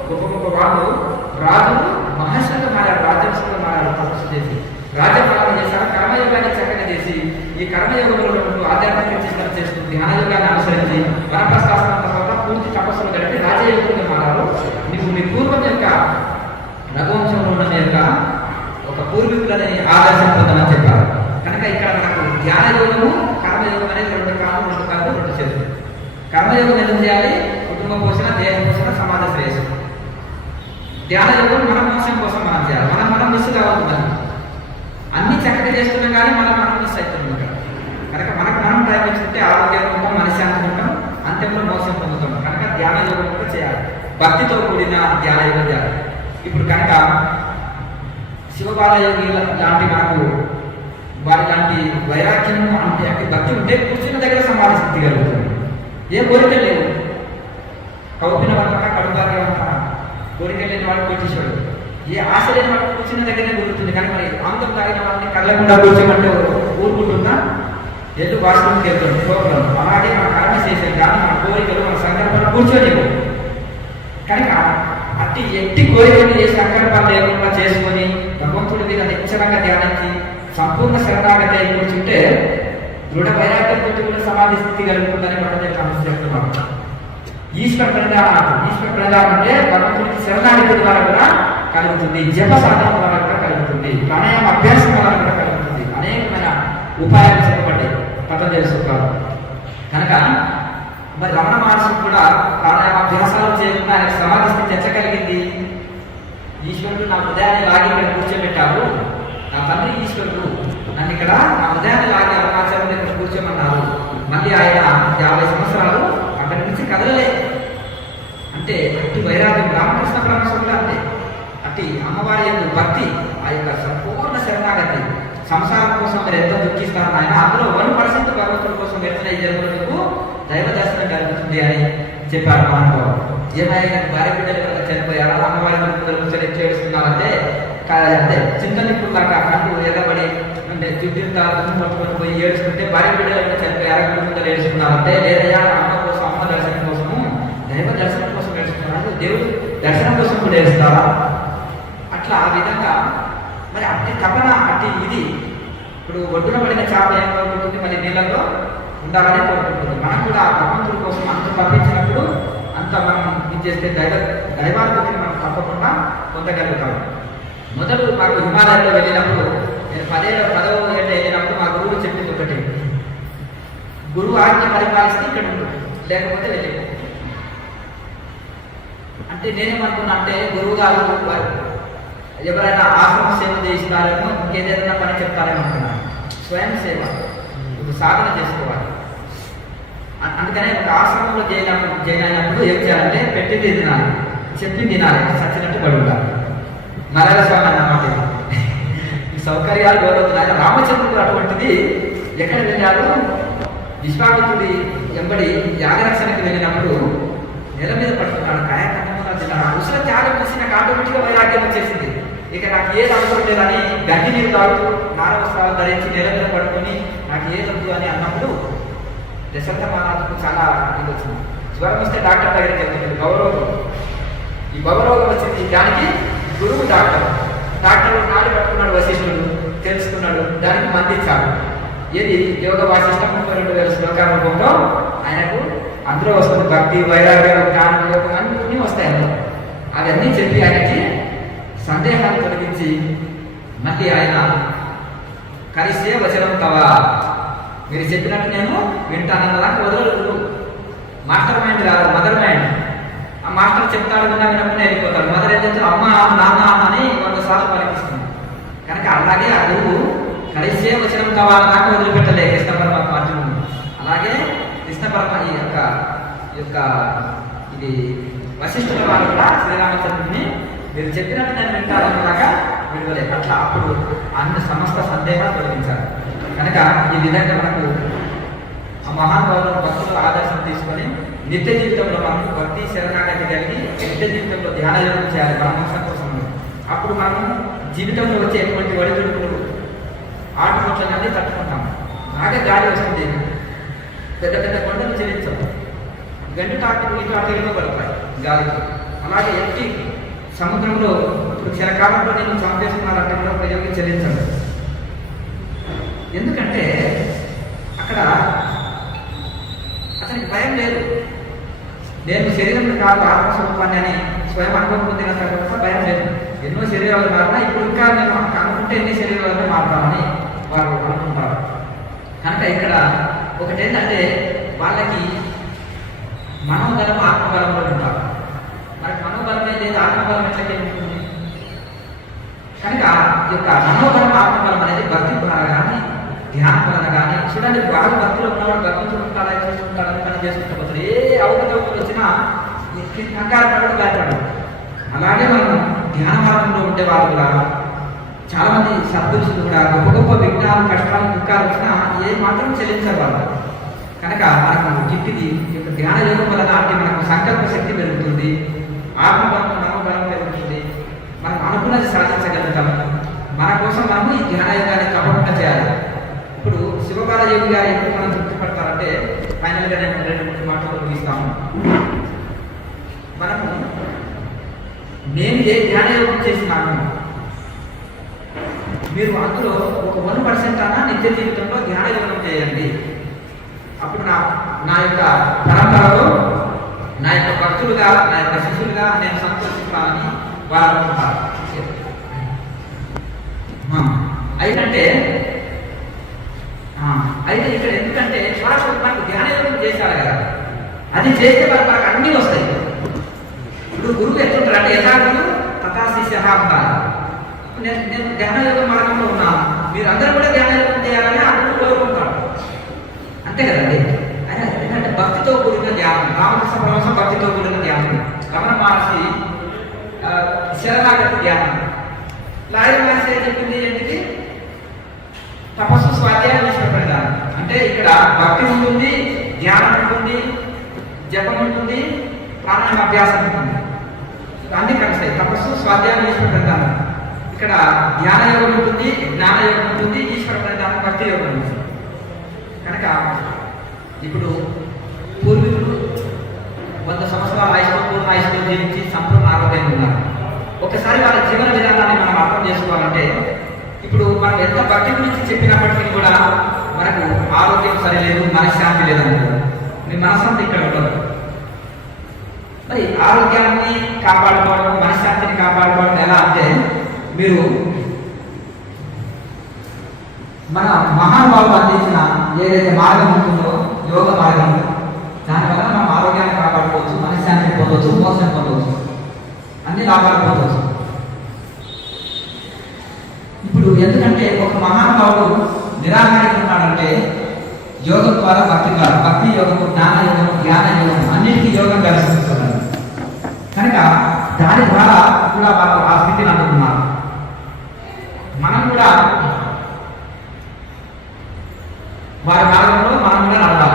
గొప్ప గొప్ప వాళ్ళు రాజులు మహర్షులుగా మారారు, రాజవంశంగా మారారు. తపస్సు చేసి రాజపాలన చేశారు. కర్మయోగాన్ని చక్కగా చేసి ఈ కర్మయోగంలో ఆధ్యాత్మిక చింతన చేస్తుంది, ధ్యానయోగాన్ని అనుసరించి వనప్రస్థానం తర్వాత పూర్తి తపస్సులు కలిపి రాజయోగులుగా మారారు. నీకు నీ పూర్వం యొక్క రఘువంశంలో ఉన్న యొక్క ఒక పూర్వీకులని ఆదర్శం పొందమని చెప్పారు. కనుక ఇక్కడ మనకు ధ్యానయోగము, కర్మయోగం అనేది రెండు కాళ్ళు రెండు చేతులు. కర్మయోగం ఎందుకు చేయాలి? కుటుంబ పోషణ, దేహ పోషణ, సమాజ శ్రేయస్సు. ధ్యానయోగం మన మోసం కోసం మనం చేయాలి. మనం మిస్ కావద్దు. అన్ని చక్కగా చేస్తున్నాం కానీ మనం మిస్ అవుతున్నాం కదా. కనుక మనకు మనం ప్రయత్నించుకుంటే ఆరోగ్యంగా ఉంటాం, మనశ్శాంతి ఉంటాం, అంత్యంలో మోసం పొందుతాం. కనుక ధ్యాన యోగం కూడా చేయాలి, భక్తితో కూడిన ధ్యాన యోగం చేయాలి. ఇప్పుడు కనుక శివబాలయోగి లాంటి మనకు వారి లాంటి వైరాగ్యం అంటే భక్తి ఉంటే కూర్చున్న దగ్గర సమాధి స్థితి కలుగుతుంది. ఏ కోరిక లేవు. కౌపిన వంటన కడుపాకి వంటన కోరిక లేని వాడు కూర్చేసాడు. ఏ ఆశ లేని వాడు కూర్చున్న దగ్గరనే దొరుకుతుంది. కానీ మరి ఆంతం తాగిన వాడిని కళ్ళకుండా కూర్చోమంటే ఊరుకుంటుందా? ఎల్లు వాష్రూమ్కి వెళ్తుంది ప్రోగ్రాం. అలాగే మన కర్మ చేసేది కానీ మన కోరికలు, మన సంకల్పాలు కూర్చోలేవు. కనుక అట్టి ఎట్టి కోరికలు చేసి సంకల్పాలు లేకుండా చేసుకొని భగవంతుడి మీద నిశ్చలంగా ధ్యానించి సంపూర్ణ శరణాగతి అయి కూర్చుంటే దృఢ వైరాగ్యంతో కూడా సమాధి స్థితి కలుగుతుందని మనం చెప్తున్నాం. ఈశ్వర ప్రణామం అంటే భగవంతుడికి శరణాగతి ద్వారా కూడా కలుగుతుంది, జప సాధన ద్వారా కూడా కలుగుతుంది, ప్రాణాయామ అభ్యాసం ద్వారా కూడా కలుగుతుంది. అనేకమైన ఉపాయాలు చెప్పబడ్డాయి పతంజలి సూత్రాలు. కనుక మరి రమణ మహర్షికి కూడా ప్రాణాయామాభ్యాసాలు చేయకుండా ఆయన సమాధి స్థితి ఎట్లా కలిగింది? ఈశ్వరుడు నా హృదయాన్ని లాగి ఇక్కడ కూర్చోబెట్టారు. నా తండ్రి ఈశ్వరుడు నన్ను ఇక్కడ నా హృదయాన్ని లాగి అరుణాచలం ఇక్కడ కూర్చోమన్నారు. మళ్ళీ ఆయన 50 సంవత్సరాలు అక్కడి నుంచి కదలలే. అంటే అట్టి వైరాగ్యం రామకృష్ణ పరమహంస కూడా అంతే. అట్టి అమ్మవారి యొక్క భక్తి, ఆ యొక్క సంపూర్ణ శరణాగతి. సంసారం కోసం మీరు ఎంత దుఃఖిస్తారు ఆయన, అందులో 1% భగవంతుడి కోసం వెళ్తున్న ఈ జన్మలకు దైవ దర్శనం కలుగుతుంది అని చెప్పారు మహానుభావుడు. ఏమైనా భార్య బిడ్డలు చనిపోయారా, అమ్మవారి బిడ్డలు కూర్చొని ఎట్లా ఏడుస్తున్నారంటే అంటే చింతని పుల్లాగా కంటి ఎగబడి అంటే చుట్టూ పట్టుకొని పోయి ఏడుచుకుంటే భార్య బిడ్డలు చనిపోయారా, బిడ్డలు ఏడుస్తున్నారంటే లేదయ్యా అమ్మ కోసం, అమ్మ దర్శనం కోసము, దైవ దర్శనం కోసం ఏడుస్తున్నారు, దేవుడు దర్శనం కోసం కూడా ఏడుస్తారా? అట్లా ఆ విధంగా మరి అట్టి తపన అట్టి ఇది. ఇప్పుడు ఒడ్డున పడిన చేప ఏం కోరుకుంటుంది? మరి నీళ్ళలో ఉండాలని కోరుకుంటుంది. మనం కూడా ఆ భగవంతుడి కోసం అంత పంపించినప్పుడు అంత మనం ఇది చేస్తే దైవానుభూతిని మనం తప్పకుండా పొందగలుగుతాం. మొదలు మాకు హిమాలయాల్లో వెళ్ళినప్పుడు నేను 10వ ఏట వెళ్ళినప్పుడు మా గురువు చెప్పింది ఒకటి, గురువు ఆజ్ఞ పరిపాలిస్తే ఇక్కడ ఉంటుంది, లేకపోతే వెళ్ళిపో. అంటే నేనేమనుకున్నా అంటే గురువు గారు ఎవరైనా ఆశ్రమ సేవ చేస్తారేమో, ఇంకేదైనా పని చెప్తారేమో అనుకున్నాను. స్వయం సేవ, ఇప్పుడు సాధన చేసుకోవాలి. అందుకనే ఒక ఆశ్రమంలో చేయనప్పుడు ఏం చేయాలంటే పెట్టింది తినాలి, చెప్పింది తినాలి, చచ్చినట్టు పడుకుంటారు. నరేంద్ర స్వామి అన్నమాట. ఈ సౌకర్యాలు గౌరవుతున్నాయి. రామచంద్రుడు అటువంటిది ఎక్కడ వెళ్ళారు? విశ్వామిత్రుడి ఎంబడి యాగరక్షణకి వెళ్ళినప్పుడు నెల మీద పడుతున్నాడు, కాయకర్మగా తిన్నాడు. ఉసిరి త్యాగం చూసి నాకు ఆటోమేటిక్గా వైరాగ్యం వచ్చేసింది. ఇక నాకు ఏది అవసరం లేదని గడ్డి నీరు తాగుతూ నారవస్త్రాలు ధరించి నెల మీద పడుకొని నాకు ఏది వద్దు అని అన్నప్పుడు దశరథ మహారాజుకు చాలా ఇది వచ్చింది. జ్వరం వస్తే డాక్టర్ దగ్గరికి వెళ్తున్నాడు, గౌరవం. ఈ గౌరవం వచ్చింది దానికి గురువు డాక్టర్. డాక్టర్ నాడు పట్టుకున్నాడు, వశిష్ఠుడు తెలుసుకున్నాడు, దానికి మందించాడు. ఏది యోగ వాసిష్ట 32,000 శ్లోకాల రూపంలో ఆయనకు అందులో వస్తుంది. భక్తి, వైరాగ్యం, జ్ఞానం, యోగం అన్నీ వస్తాయి అందులో. అవన్నీ చెప్పి ఆయనకి సందేహాలు తొలగించి మళ్ళీ ఆయన కలిసే వచనం తవా, మీరు చెప్పినట్టు నేను వింటానన్నదానికి వదలదు. మాస్టర్ మైండ్ రాదు, మదర్ మైండ్. ఆ మాస్టర్ చెప్తాడు విన్నా వినకుండా వెళ్ళిపోతాడు. మదర్ ఏంటంటే అమ్మ నాన్న అని 100 సార్లు పలికిస్తుంది. కనుక అలాగే ఆ గురువు కలిసే వచనం తవా నాకు వదిలిపెట్టలే కృష్ణ పరమాత్మ అర్జునుడు. అలాగే కృష్ణ పరమ ఈ యొక్క ఇది వశిష్ఠుల వారు కూడా శ్రీరామచంద్రుడిని మీరు చెప్పినట్టు నేను వింటానన్నలాగా విడుదలే. అట్లా అప్పుడు అన్ని సమస్త సందేహాలు తొలగించారు. కనుక ఈ విధంగా మనకు ఆ మహానుభావులను భక్తులు ఆదర్శం తీసుకొని నిత్య జీవితంలో మనకు భక్తి శరణాగతి కలిగి నిత్య జీవితంలో ధ్యాన యోగం చేయాలి మన మోక్షం కోసం. అప్పుడు మనం జీవితంలో వచ్చే ఎటువంటి ఒడిదుడుకులు ఆటుపోట్లన్నీ తట్టుకుంటాం. బాగా గాలి వస్తుంది, పెద్ద పెద్ద కొండలు చెల్లించాం, గంటి టాక్టర్లు ఇటు అటు పడతాయి గాలికి. అలాగే ఎట్టి సముద్రంలో ఇప్పుడు క్షణకాలంలో నేను చంపేస్తున్నారంటే కూడా ప్రయోగం చెల్లించండి. ఎందుకంటే అక్కడ అతనికి భయం లేదు. నేను శరీరం కాదు ఆత్మస్వరూపాన్ని అని స్వయం అనుభవం పొందిన తర్వాత భయం లేదు. ఎన్నో శరీరాలు మారినా ఇప్పుడు ఇంకా నేను అనుకుంటే ఎన్ని శరీరాలను మారుతామని వారు అనుకుంటారు. కనుక ఇక్కడ ఒకటేంటంటే వాళ్ళకి మనోబలం ఆత్మబలంలో ఉంటారు. మనకి మనోబలం లేదు, ఆత్మబలం ఎట్లకే ఉంటుంది. కనుక ఈ యొక్క మనోబలం ఆత్మబలం అనేది భక్తి ద్వారా కానీ ధ్యానం వలన కానీ చూడండి. బాగా భక్తులు ఉన్నవాడు భక్తులు ఉంటారా చూసుకుంటారని పని చేసుకుంటారు. ఏ అవకతవకలు వచ్చినా కంగారు పడడం భయపడదు. అలాగే మనం ధ్యాన మార్గంలో ఉండే వాళ్ళు కూడా చాలా మంది సద్పురుషులు కూడా గొప్ప గొప్ప విఘ్నాలు, కష్టాలు, దుఃఖాలు వచ్చినా ఏ మాత్రం చెల్లించారు వాళ్ళు. కనుక మనకు గిట్టిది యొక్క ధ్యాన యోగం వలన అంటే మనకు సంకల్ప శక్తి పెరుగుతుంది, ఆత్మబలం మనోబలం పెరుగుతుంది, మనం అనుకున్నది సాధించగలుగుతాం. మన కోసం మనము ఈ ధ్యాన యోగాన్ని తప్పకుండా చేయాలి. ఇప్పుడు శివబాల యోగి గారు ఎందుకు మనం తృప్తిపడతారంటే ఫైనల్గా నేను 2-3 మాటలు ముగిస్తాము. మనము నేను ఏ ధ్యాన యోగం చేసినాను మీరు అందులో ఒక 1% అన్నా నిత్య జీవితంలో ధ్యాన యోగం చేయండి. అప్పుడు నా యొక్క పరంపరలో నా యొక్క భక్తులుగా నా యొక్క శిష్యులుగా నేను సంతోషిస్తానని వారు అనుకుంటారు. అయితే ఇక్కడ ఎందుకంటే మనకు ధ్యాన యోగం చేశారు కదా, అది చేస్తే మనకు అన్నీ వస్తాయి. ఇప్పుడు గురువు ఎట్లుంటారు అంటే ఎలా గురు తథా శిష్య ఉంటారు. నేను ధ్యాన యోగం మార్గంలో ఉన్నాను, మీరు అందరూ కూడా ధ్యాన యోగం చేయాలని అందరూ కోరుకుంటారు. అంతే కదండి. ఆయన ఎందుకంటే భక్తితో కూడిన ధ్యానం, రామకృష్ణ పరమహంస భక్తితో కూడిన ధ్యానం, రమణ మహర్షి శరణాగతి ధ్యానం, లాయర్ మహర్షి ఏం చెప్పింది ఏంటిది తపస్సు, స్వాధ్యాయం, ఈశ్వర ప్రణాళిక. అంటే ఇక్కడ భక్తి ఉంటుంది, ధ్యానం ఉంటుంది, జపం ఉంటుంది, ప్రాణాయామ అభ్యాసం ఉంటుంది, అన్ని కలిసాయి. తపస్సు, స్వాధ్యాయం, ఈశ్వర ప్రణాళిక. ఇక్కడ ధ్యాన యోగం ఉంటుంది, జ్ఞాన యోగం ఉంటుంది, ఈశ్వర ప్రణాళిక, భక్తి యోగం ఉంటుంది. కనుక ఇప్పుడు పూర్వీకులు 100 సంవత్సరాల ఆయుష్లో పూర్ణ ఆయుష్లో జీవించి సంపూర్ణ ఆరోగ్యంగా ఉన్నారు. ఒకసారి వాళ్ళ జీవన విధానాన్ని మనం అర్థం చేసుకోవాలంటే ఇప్పుడు మనం ఎంత భక్తి గురించి చెప్పినప్పటికీ కూడా మనకు ఆరోగ్యం సరిలేదు, మనశ్శాంతి లేదనుకో, మీ మనశ్శాంతి ఇక్కడ ఉండదు. మరి ఆరోగ్యాన్ని కాపాడుకోవడం, మనశ్శాంతిని కాపాడుకోవడం ఎలా అంటే మీరు మన మహానుభావులు అందించిన ఏదైతే మార్గం ఉంటుందో యోగ మార్గం, దానివల్ల మనం ఆరోగ్యాన్ని కాపాడుకోవచ్చు, మనశ్శాంతిని పొందవచ్చు, మోసం పొందవచ్చు, అన్ని లాభాలు పొందవచ్చు. ఇప్పుడు ఎందుకంటే ఒక మహానుభావుడు నిరాకరణ ఉన్నాడంటే యోగం ద్వారా భక్తి ద్వారా, భక్తి యోగము, జ్ఞాన యోగము, జ్ఞాన యోగం అన్నిటికీ యోగం కలిసిస్తున్నారు. కనుక దాని ద్వారా కూడా వాళ్ళు ఆ స్థితిని అందుకున్నారు. మనం కూడా వారి మార్గంలో మనం కూడా నడవాలి.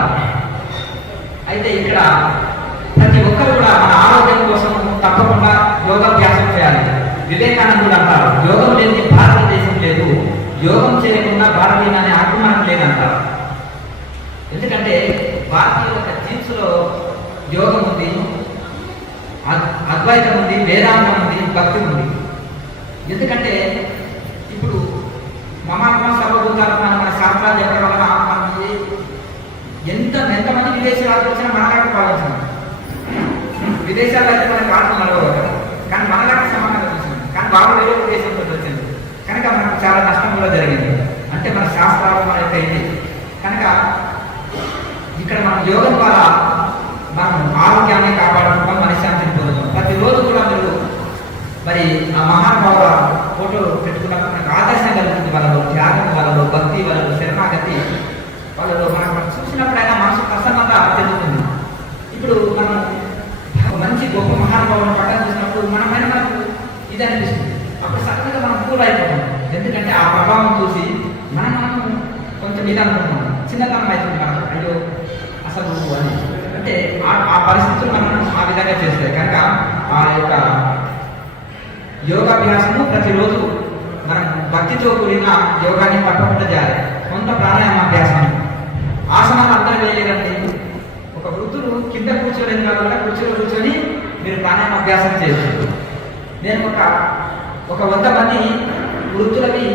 అయితే ఇక్కడ ప్రతి ఒక్కరు కూడా మన ఆరోగ్యం కోసం తప్పకుండా యోగాభ్యాసం చేయాలి. వివేకానందుడు అంటారు, యోగం లేని భారతదేశం లేదు, యోగం చేయకుండా భారతీయం అనే హక్కు మనకు లేదంటారు. ఎందుకంటే భారతీయుల యొక్క జీన్స్ లో యోగం ఉంది, అద్వైతం ఉంది, వేదాంతం ఉంది, భక్తి ఉంది. ఎందుకంటే ఇప్పుడు మమాత్మ సర్వభూతాత్మ మన శాస్త్రాలు చెప్పడం వల్ల మనకి ఎంతమంది విదేశాలకు వచ్చినా మనలాగా భావించాం. విదేశాల్లో అయితే మనకు ఆత్మ నడవదు, కానీ మనలాగా సమానంగా చూసాం. కానీ బాబు వేరే దేశంతో వచ్చింది కనుక మనకు చాలా నష్టం కూడా జరిగింది. అంటే మన శాస్త్రాలు మన యొక్క ఇది కనుక ఇక్కడ మనం యోగం ద్వారా మనం ఆరోగ్యాన్ని కాపాడుకుంటాం, మనశ్శాంతిని పొందుతాం. ప్రతిరోజు కూడా మీరు మరి ఆ మహానుభావుల ఫోటో పెట్టుకున్నప్పుడు మనకు ఆదర్శం కలుగుతుంది. వాళ్ళలో త్యాగం, వాళ్ళలో భక్తి, వాళ్ళలో శరణాగతి, వాళ్ళలో మనం చూసినప్పుడైనా మనసు ప్రసన్నత చెందుతుంది. ఇప్పుడు మనం మంచి గొప్ప మహానుభావులను పక్కన చూసినప్పుడు మన పైన మనకు ఇది అనిపిస్తుంది. అప్పుడు సడన్గా మనం కూల్ అయిపోతాం. ఎందుకంటే ఆ ప్రభావం చూసి మనం కొంచెం ఇది అనుకుంటున్నాం, చిన్నతనం అవుతుంది మనకు, అయ్యో అసలు అని. అంటే ఆ పరిస్థితులు మనం ఆ విధంగా చేస్తాయి. కనుక ఆ యొక్క యోగాభ్యాసము ప్రతిరోజు మనం భక్తితో కూడిన యోగాన్ని తప్పకుండా చేయాలి. కొంత ప్రాణాయామాభ్యాసం, ఆసనాలు అందరూ వేయలేదండి. ఒక వృద్ధులు కింద కూర్చోలేదు కాకుండా కుర్చీలో కూర్చొని మీరు ప్రాణాయామాభ్యాసం చేస్తారు. నేను ఒక 100 మంది వృద్ధులవి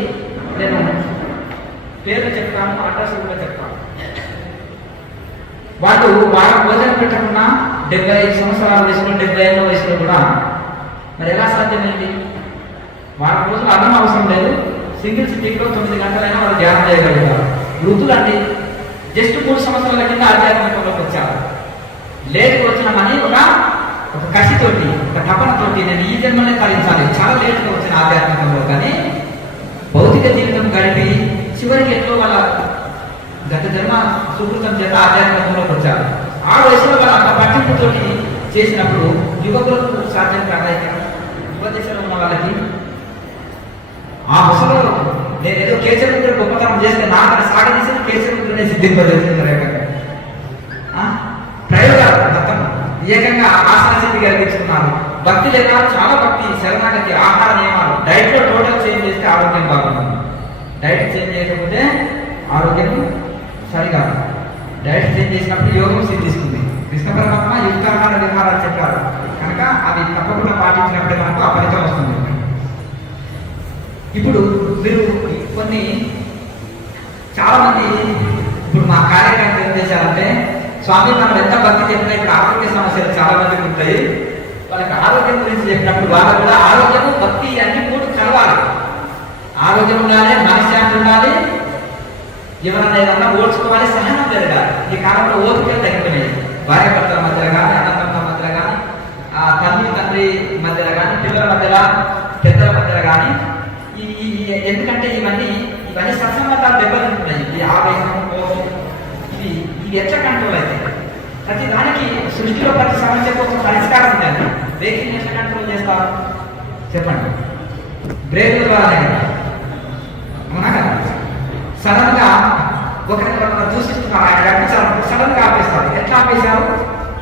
నేను పేర్లు చెప్తాను, అడ్రస్ కూడా చెప్తాను. వాళ్ళు వాళ్ళ భోజనం పెట్టకుండా 75 సంవత్సరాల వయసులో, 70 ఏళ్ళ వయసులో కూడా మరి ఎలా సాధ్యమైంది? వాళ్ళ రోజులు అన్నం అవసరం లేదు, సింగిల్ సిట్టింగ్లో 9 గంటలైనా వాళ్ళు ధ్యానం చేయగలుగుతారు. వృద్ధులు అండి జస్ట్ 3 సంవత్సరాల కింద ఆధ్యాత్మికంలోకి వచ్చారు. లేట్కి వచ్చినామని ఒక కసితోటి, ఒక తపనతోటి నేను ఈ జన్మనే తరించాలి, చాలా లేట్గా వచ్చిన ఆధ్యాత్మికంలో. కానీ భౌతిక జీవితం గడిపి చివరికి ఎట్లో వాళ్ళ గత జన్మ సుకృతం చేత ఆధ్యాత్మికంలోకి వచ్చారు. ఆ వయసులో వాళ్ళు అంత పట్టింపుతోటి చేసినప్పుడు యువకులకు సాధ్యం కాదా? యువ దశలో ఉన్న వాళ్ళకి ఆ ముసలో నేను ఏదో కేసరి గొప్పతనం చేస్తే నాకు సాగదీసిన కేసరి సిద్ధింపజేస్తున్నారు. ప్రయోగాలు మొత్తం ఏకంగా ఆసన స్థితి కలిగించుకున్నారు. భక్తి లేదా చాలా భక్తి, శరణాగతి, ఆహార నియమాలు, డైట్లో టోటల్ చేంజ్ చేస్తే ఆరోగ్యం బాగుంటుంది. డైట్ చేంజ్ చేయకపోతే ఆరోగ్యం సరిగా, డైట్ చేంజ్ చేసినప్పుడు యోగం సిద్ధిస్తుంది. కృష్ణ పరమాత్మ యుక్తాహార విహారాలు చెప్పారు కనుక అవి తప్పకుండా పాటించినప్పుడే మనకు ఆ ఫలితం వస్తుంది. ఇప్పుడు మీరు కొన్ని చాలా మంది ఇప్పుడు మా కార్యక్రమం ఏం చేశారంటే, స్వామి మనం ఎంత భక్తి చెప్పినా ఇప్పుడు ఆరోగ్య సమస్యలు చాలా మందికి ఉంటాయి. వాళ్ళకి ఆరోగ్యం గురించి చెప్పినప్పుడు వాళ్ళ కూడా ఆరోగ్యము భక్తి అన్ని 3 కలవాలి. ఆరోగ్యం ఉండాలి, మనశ్శాంతి ఉండాలి, ఎవరన్నా ఏదన్నా ఓడ్చుకోవాలి, సహనం జరగాలి. ఈ కాలంలో ఓపికలు తగ్గిపోయినాయి. భార్య భర్తల మధ్యలో కానీ, అన్నదమ్ముల మధ్యలో కానీ, తండ్రి మధ్యలో కానీ, పిల్లల మధ్యలో, పెద్దల మధ్యలో కానీ, ఎందుకంటే ఇవన్నీ సత్సంబంధాలు దెబ్బతింటున్నాయి. ఈ ఆవేశం, కోపం, ఇవి ఎట్లా కంట్రోల్ అవుతాయి? ప్రతి దానికి సృష్టిలో ప్రతి సమస్యకు ఒక పరిష్కారం ఉండాలి. బ్రేకింగ్ ఎట్లా కంట్రోల్ చేస్తారు చెప్పండి? బ్రేక్ ద్వారానే కదా. అవునా కదా? సడన్ గా ఒకరిని దూషిస్తున్నారు, ఆయన కనిపించారు, సడన్ గా ఆపేస్తారు. ఎట్లా ఆపేశారు?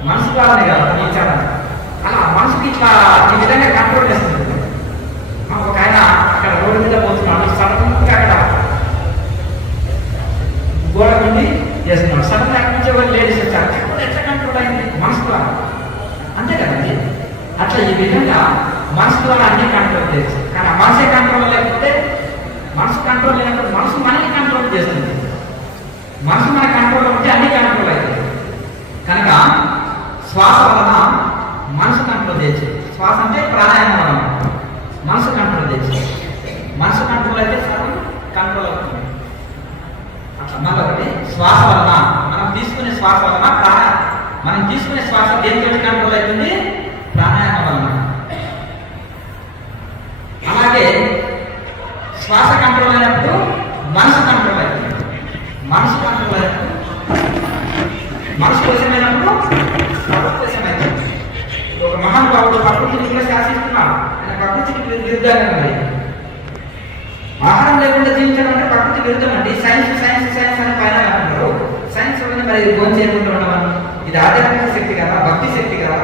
మనసు ద్వారానే కదా ఇచ్చారు. అలా మనసుకి ఇట్లా ఈ విధంగా కంట్రోల్ చేస్తుంది. ఒక ఆయన అక్కడ రోడ్డు మీద పోతున్నాడు, సడన్ గా అక్కడ గోడ నుండి చేస్తున్నాడు. సడన్ గా అక్కడి నుంచి ఎవరు లేడీస్ వచ్చారు. ఎట్లా కంట్రోల్ అయింది? మనసు ద్వారా. అంతే కదండి. అట్లా ఈ విధంగా మనసు ద్వారా అన్ని కంట్రోల్ చేయొచ్చు. కానీ ఆ మనసే కంట్రోల్ లేకపోతే, మనసు కంట్రోల్ లేనప్పుడు మనసు మనకి కంట్రోల్ చేస్తుంది. మనసు మన కంట్రోల్ ఉంటే అన్ని కంట్రోల్ అవుతుంది. కనుక శ్వాస వలన మనసు కంట్రోల్ చేయొచ్చు. శ్వాస అంటే ప్రాణాయామం వలన మనసు కంట్రోల్ చేయొచ్చు. మనసు కంట్రోల్ అయితే కంట్రోల్ అవుతుంది. అట్లా మళ్ళీ ఒకటి, శ్వాస వలన మనం తీసుకునే శ్వాస వలన మనం తీసుకునే శ్వాస దేనితో కంట్రోల్ అవుతుంది? ప్రాణాయామం వలన. అలాగే శ్వాస కంట్రోల్ అయినప్పుడు మనసు కంట్రోల్ అవుతుంది. మనసు కంట్రోల్ అయినప్పుడు మనసు కోసమైనప్పుడు కోసమైంది. ఒక మహానుభావుడు ప్రకృతిని కూడా శాసిస్తున్నాడు. ఆయన ప్రకృతికి విరుద్ధంగా మరి ఆహారం లేకుండా జీవించడం అంటే ప్రకృతి విరుద్ధం అండి. సైన్స్ సైన్స్ సైన్స్ అని పైన అంటున్నారు. సైన్స్ మరి భోజనం చేయకుండా ఉండడం ఇది ఆధ్యాత్మిక శక్తి కదా, భక్తి శక్తి కదా.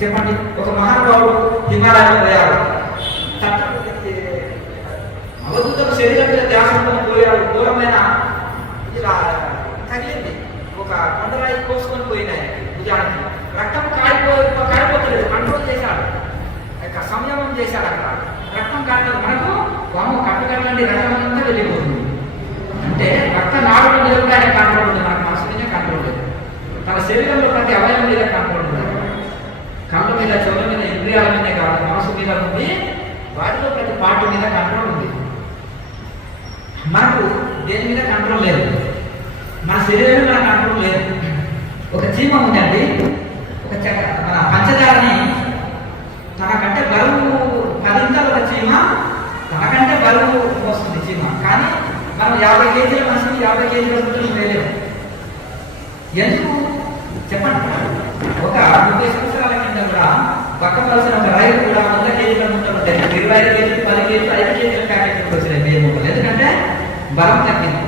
చెప్పండి, ఒక మహానుభావుడు హిమాలయాల్లో పోయాడు, అవధూతల శరీరం మీద ధ్యాసంతో పోయాడు. ఘోరమైన ఇలా తగిలింది, ఒక కొండరాయి కోసుకొని పోయినాయి భుజానికి. రక్తం కాడిపోతలేదు, కంట్రోల్ చేశాడు, సంయమం చేశాడు. అక్కడ రక్తం కాడలేదు. మనకు వాము కట్టగలండి, రక్తం అంతా వెళ్ళిపోతుంది. అంటే రక్త నాడుల మీద కూడా ఆయన కంట్రోల్ ఉంది, మనకు మనసు మీద కంట్రోల్ లేదు. తన శరీరంలో ప్రతి అవయవం మీద కంట్రోల్ ఉంది. కళ్ళ మీద, చెవుల మీద, ఇంద్రియాల మీదే కాదు, మనసు మీద ఉంది. వాటిలో ప్రతి పార్టీ మీద కంట్రోల్ ఉంది. మనకు దేని మీద కంట్రోల్ లేదు, మన శరీరం మీద కంట్రోల్ లేదు. ఒక చీమ ఉందండి, మన పంచదారని తనకంటే బరువు 10 ఒక చీమ, తనకంటే బరువు వస్తుంది చీమ. కానీ మనం 50 కేజీల మనిషిని 50 కేజీల గుంటలు వేయలేము. ఎందుకు చెప్పండి? ఒక 30 సంవత్సరాల కింద కూడా పక్కవలసిన ఒక రైలు కూడా 100 కేజీల గుంటలు ఉంటాయి. 25 కేజీలు, 10 కేజీలు, 5 కేజీల ప్యాకెట్లు వచ్చినాయి వేరే మూటలు. ఎందుకంటే బలం తగ్గింది.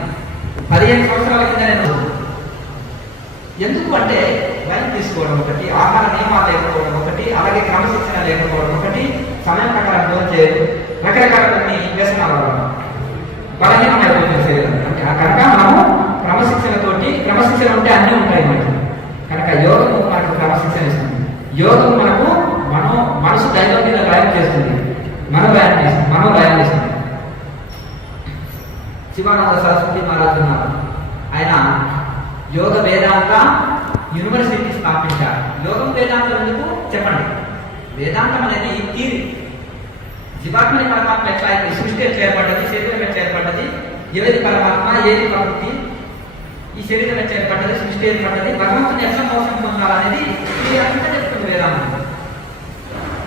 15 సంవత్సరాల కింద నేను ఎందుకు అంటే వైన్ తీసుకోవడం ఒకటి, ఆహార నియమాలు లేకపోవడం ఒకటి, అలాగే క్రమశిక్షణ లేకపోవడం ఒకటి, సమయం ప్రకారం భోజనం రకరకాల కొన్ని వ్యసనాల వల్ల బలహీనమైపోతుంది శరీరం. కనుక మనము క్రమశిక్షణ ఉంటే అన్నీ ఉంటాయి మనకి. కనుక యోగము మనకు క్రమశిక్షణ ఇస్తుంది. యోగం మనకు మనసు దైవం మీద లయం చేస్తుంది, మనోలయం చేస్తుంది. శివానంద సరస్వతి మహారాజు ఉన్నారు, ఆయన యోగ వేదాంత యూనివర్సిటీ స్థాపించారు. యోగం వేదాంతం ఎందుకు చెప్పండి? వేదాంతం అనేది థియరీ. జీవాత్మని పరమాత్మ ఎట్లా అయితే, సృష్టి ఎట్లా ఏర్పడ్డది, శరీరం ఎట్లా ఏర్పడ్డది, ఏది పరమాత్మ, ఏది ప్రకృతి, ఈ శరీరం ఎట్లా ఏర్పడ్డది, సృష్టి ఏర్పడ్డది, భగవంతుని ఎట్లా మోసం పొందాలనేది ఈ రకంగా చెప్తుంది వేదాంతం.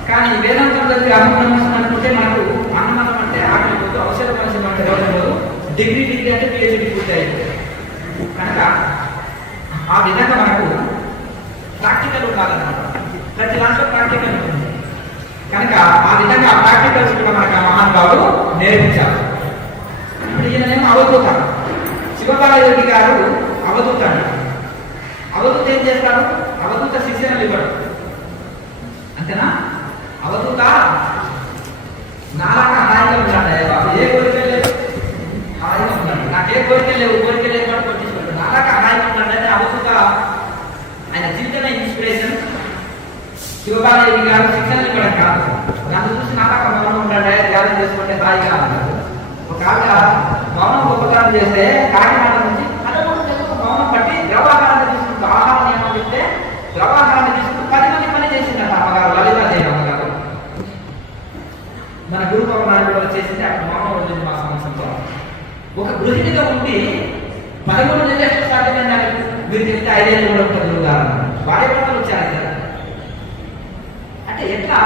కానీ వేదాంతం దగ్గర అభిప్రాయం అనుకుంటే మనకు అన్నమతం అంటే ఆకలి పోదు, ఔషధ మనుషులు అంటే రోగం పోదు, డిగ్రీ అంటే పిహెచ్డి పూర్తి అయిపోతుంది. కనుక ఆ విధంగా మనకు ప్రాక్టికల్ ఉండాలన్నమాట. ప్రతి దాంట్లో ప్రాక్టికల్ ఉంటుంది. కనుక ఆ విధంగా ప్రాక్టికల్స్ కూడా మనకు ఆ మహానుభావుడు నేర్పించారు. ఇప్పుడు ఈయననేమో అవధూత, శివబాలయోగి గారు అవధూత అండి. అవధూత ఏం చేస్తాడు? అవధూత శిక్షణలు ఇవ్వడు, అంతేనా? అవధూత నాలాగా హాయిగా ఉంటాడు, బాబు ఏ కోరికలు లేవు, హాయిగా ఉంటాడు. నాకు ఏ కోరికలు లేవు, కోరికలు లేవు కూడా కొట్టించుకుంటాడు. నాలాగా హాయిగా ఉంటాడంటే అవధూత. ఆయన జీవితమే ఇన్స్పిరేషన్. శివబాలయోగి గారు శిక్షణ ఇవ్వడం కాదు, నన్ను చూసి నాలాగా మౌనం ఉంటాడే, ధ్యానం చేసుకుంటే హాయిగా ఉంటాడు. ఒక ఆవిడ మౌనం గొప్పతనం చేస్తే కాకినాడ నుంచి మౌనం పట్టి ద్రవాహారాన్ని తీసుకుంటూ, ఆహార నియమం చెప్తే ద్రవాహారాన్ని తీసుకుంటూ 10 మంది పని చేసిందట అమ్మగారు, లలితాదేవి అమ్మగారు. మన గురు పౌర్ణాలు చేసింది అక్కడ మౌనం ఉంటుంది మా సంవత్సరంలో. ఒక గృహిణిగా ఉండి 13 నెలలు ఎట్లా సాధ్యమైందని మీరు చెప్తే 5 ఏళ్ళు కూడా ఉంటుంది గురువు గారు. భార్య భర్తలు వచ్చారు కదా, అంటే ఎట్లా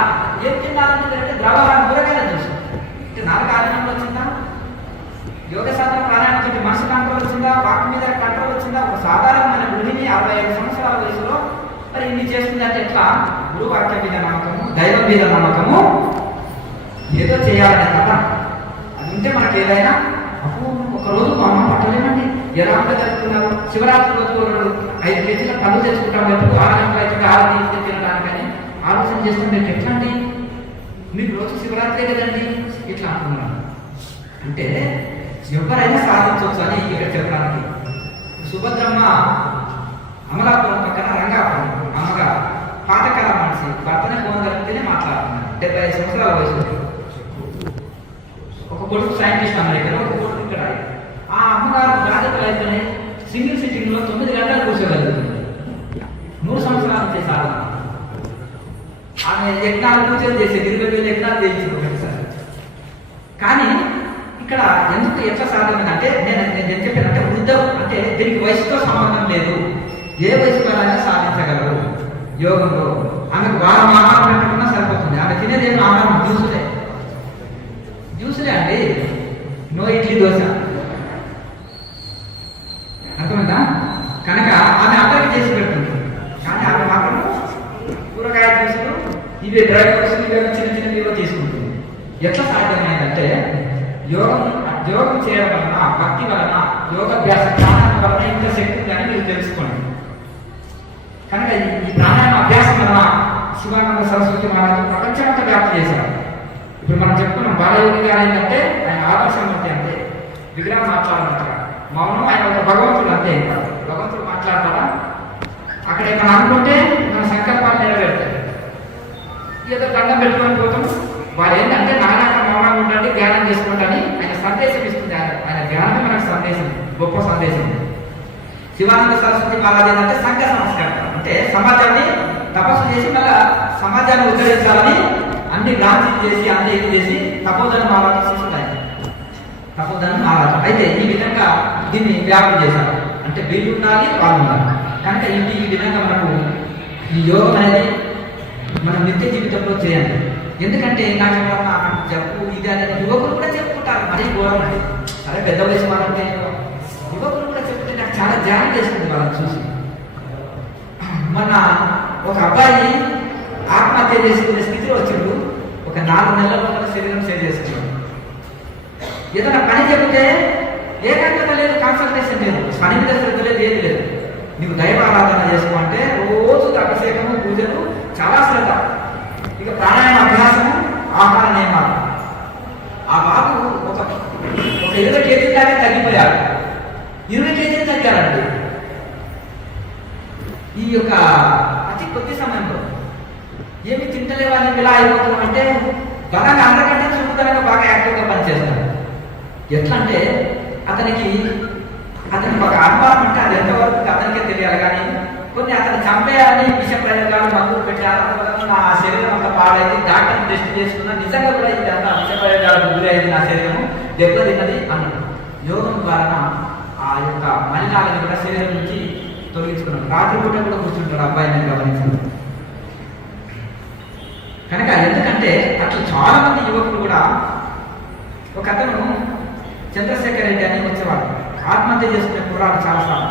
ఏం తినాలంటే ద్రవాహారం కూరగాయలు చూసి నాలుగు ఆధీనంలో వచ్చిందా, యోగ సాధన ప్రాణాయామం మనసు కంట్రోల్ వచ్చిందా, వాక్ మీద కంట్రోల్ వచ్చిందా? ఒక సాధారణమైన గృహిణి 65 సంవత్సరాల వయసులో మరి ఇన్ని చేస్తుందంటే ఎట్లా? గురువు వాక్యం మీద నమ్మకము, దైవం మీద నమ్మకము, ఏదో చేయాలనే కదా. అది ఉంటే మనకి ఏదైనా ఒక రోజు మా అమ్మ పట్టలేమండి, ఎలా ఉంటే జరుపుకున్నారు. శివరాత్రి రోజు 5 కేజీల పళ్ళు తెచ్చుకుంటాం, ఎప్పుడు 6 గంటలు అయితే 6 కేజీలు తినడానికని ఆలోచన చేస్తుంటే ఎట్లా అండి, మీకు రోజు శివరాత్రి కదండి ఇట్లా అంటున్నాను. అంటే ఎవరైనా సాధించవచ్చు అని ఇక్కడ చెప్పడానికి. సుభద్రమ్మ అమలాపురం పక్కన రంగాపురం అమ్మగారు, పాతకాల మనిషి, భర్తనే ఫోన్ కలిపితేనే మాట్లాడుతున్నారు. 75 సంవత్సరాల వయసు. ఒక కొడుకు సైంటిస్ట్ అమెరికాలో, ఒక కొడుకు ఇక్కడ. ఆ అమ్మగారు బాధ్యతలు అయితేనే సింగిల్ సిట్టింగ్ లో 9 గంటలు కూర్చోగలుగుతుంది. 3 సంవత్సరాల నుంచి సాధన. ఆమె యజ్ఞాలు పూజలు చేసేది, 20,000 యజ్ఞాలు చేయించుకోవాలి సార్. కానీ ఇక్కడ ఎందుకు ఎట్లా సాధ్యమైందంటే నేను చెప్పానంటే వృద్ధం అంటే దీనికి వయసుతో సంబంధం లేదు, ఏ వయసు వాళ్ళైనా సాధించగలరు యోగంలో. ఆమెకు వారం ఆహారం పెట్టుకున్నా సరిపోతుంది. ఆమె తినేదేమో ఆహారం జ్యూసులే అండి, నో ఇడ్లీ దోశ, అర్థమైందా? కనుక ఆమె అందరికీ చేసి పెడుతుంది. కానీ ఆమె మాత్రం కూరగాయ జ్యూసులు, ఇవి డ్రై ఫ్రూట్స్, ఇవి చిన్న తీసుకుంటుంది. ఎట్లా సాధ్యమైందంటే యోగం చేయడం వలన, భక్తి వలన, యోగాభ్యాస జ్ఞానం వలన ఇంత శక్తి ఉందని మీరు తెలుసుకోండి. కనుక ఈ ప్రాణాయామ అభ్యాసం వలన శివానంద సరస్వతి మహారాజు ప్రపంచమంతా వ్యాప్తి చేశారు. ఇప్పుడు మనం చెప్పుకున్నాం బాలయోగి గారు ఏంటంటే ఆయన ఆదర్శం అంటే విగ్రహం మాట్లాడాలంటారా, మౌనం ఆయన ఒక భగవంతుడు అంతే. ఇంకా భగవంతుడు మాట్లాడతారా, అక్కడ ఏమైనా అనుకుంటే మన సంకల్పాలు నెరవేరుతాయి. ఏదో దండం పెట్టుకొని పోతాం, వాళ్ళు ఏంటంటే నానాక మౌనంగా ఉండండి, ధ్యానం చేసుకోండి ఆయన సందేశం ఇస్తుంది. ఆయన ధ్యానమే మనకు సందేశం, గొప్ప సందేశం. శివానంద సరస్వతి మహారాజు ఏంటంటే సంఘ సంస్కారం అంటే సమాజాన్ని తపస్సు చేసి మళ్ళా సమాజాన్ని ఉద్ధరించాలని అన్ని గాంధీ చేసి అన్ని ఇది చేసి తపోధన మహారాజు శిష్యుడు. తపోధన మహారాజు అయితే ఈ విధంగా దీన్ని వ్యాప్తి చేశారు. అంటే వీళ్ళు ఉండాలి, వాళ్ళు ఉండాలి. కనుక ఈ విధంగా మనకు ఈ యోగం అనేది మనం నిత్య జీవితంలో చేయాలి. ఎందుకంటే నాకు ఎవరన్నా చెప్పు ఇది అనేది యువకులు కూడా చెప్పుకుంటారు, మరీ ఘోరం అండి. సరే పెద్ద వయసు వాళ్ళంటే యువకులు కూడా చెప్తే నాకు చాలా ధ్యానం చేస్తుంది వాళ్ళని చూసి. మొన్న ఒక అబ్బాయి ఆత్మహత్య చేసుకునే స్థితిలో వచ్చాడు. ఒక 4 నెలల్లో మన శరీరం సేవ్ చేసుకున్నాడు. ఏదైనా పని చెబితే ఏకాగ్రత లేదు, కాన్సన్ట్రేషన్ లేదు, పని మీద శ్రద్ధ లేదు, ఏది లేదు. నీకు దైవ ఆరాధన చేసుకో అంటే రోజు అభిషేకము పూజలు చాలా శ్రద్ధ. ఇక ప్రాణాయామ అభ్యాసము, ఆహార నియమాలు. ఆ బాబు ఒక 20 కేజీల దాకా తగ్గిపోయాడు. 20 కేజీలు తగ్గారండి ఈ యొక్క అతి కొద్ది సమయంలో. ఏమి తింటలే వాళ్ళని ఇలా అయిపోతున్నాం అంటే బలంగా అందరికంటే చురుకుదనంగా బాగా యాక్టివ్గా పనిచేస్తారు. ఎట్లా అంటే అతనికి ఒక అనుభవం ఉంటే అది ఎంతవరకు అతనికే తెలియాలి. కానీ కొన్ని అతను చంపేయాలని విష ప్రయోగాలు మందులు పెట్టారు, నా శరీరం అంతా పాడైంది, డాక్టర్ని టెస్ట్ చేసుకున్నా నిజంగా కూడా ఇది అంతా విష ప్రయోగాలకు గురైంది, నా శరీరం దెబ్బతిన్నది అన్నాడు. యోగం ద్వారా ఆ యొక్క మలినాలను కూడా శరీరం నుంచి తొలగించుకున్నాడు. రాత్రి పూట కూడా కూర్చుంటాడు అబ్బాయిని గమనించాడు. కనుక ఎందుకంటే అట్లా చాలా మంది యువకులు కూడా, ఒక అతను చంద్రశేఖర్ రెడ్డి అని వచ్చేవాడు, ఆత్మహత్య చేసుకునే కుర్రాడు చాలాసార్లు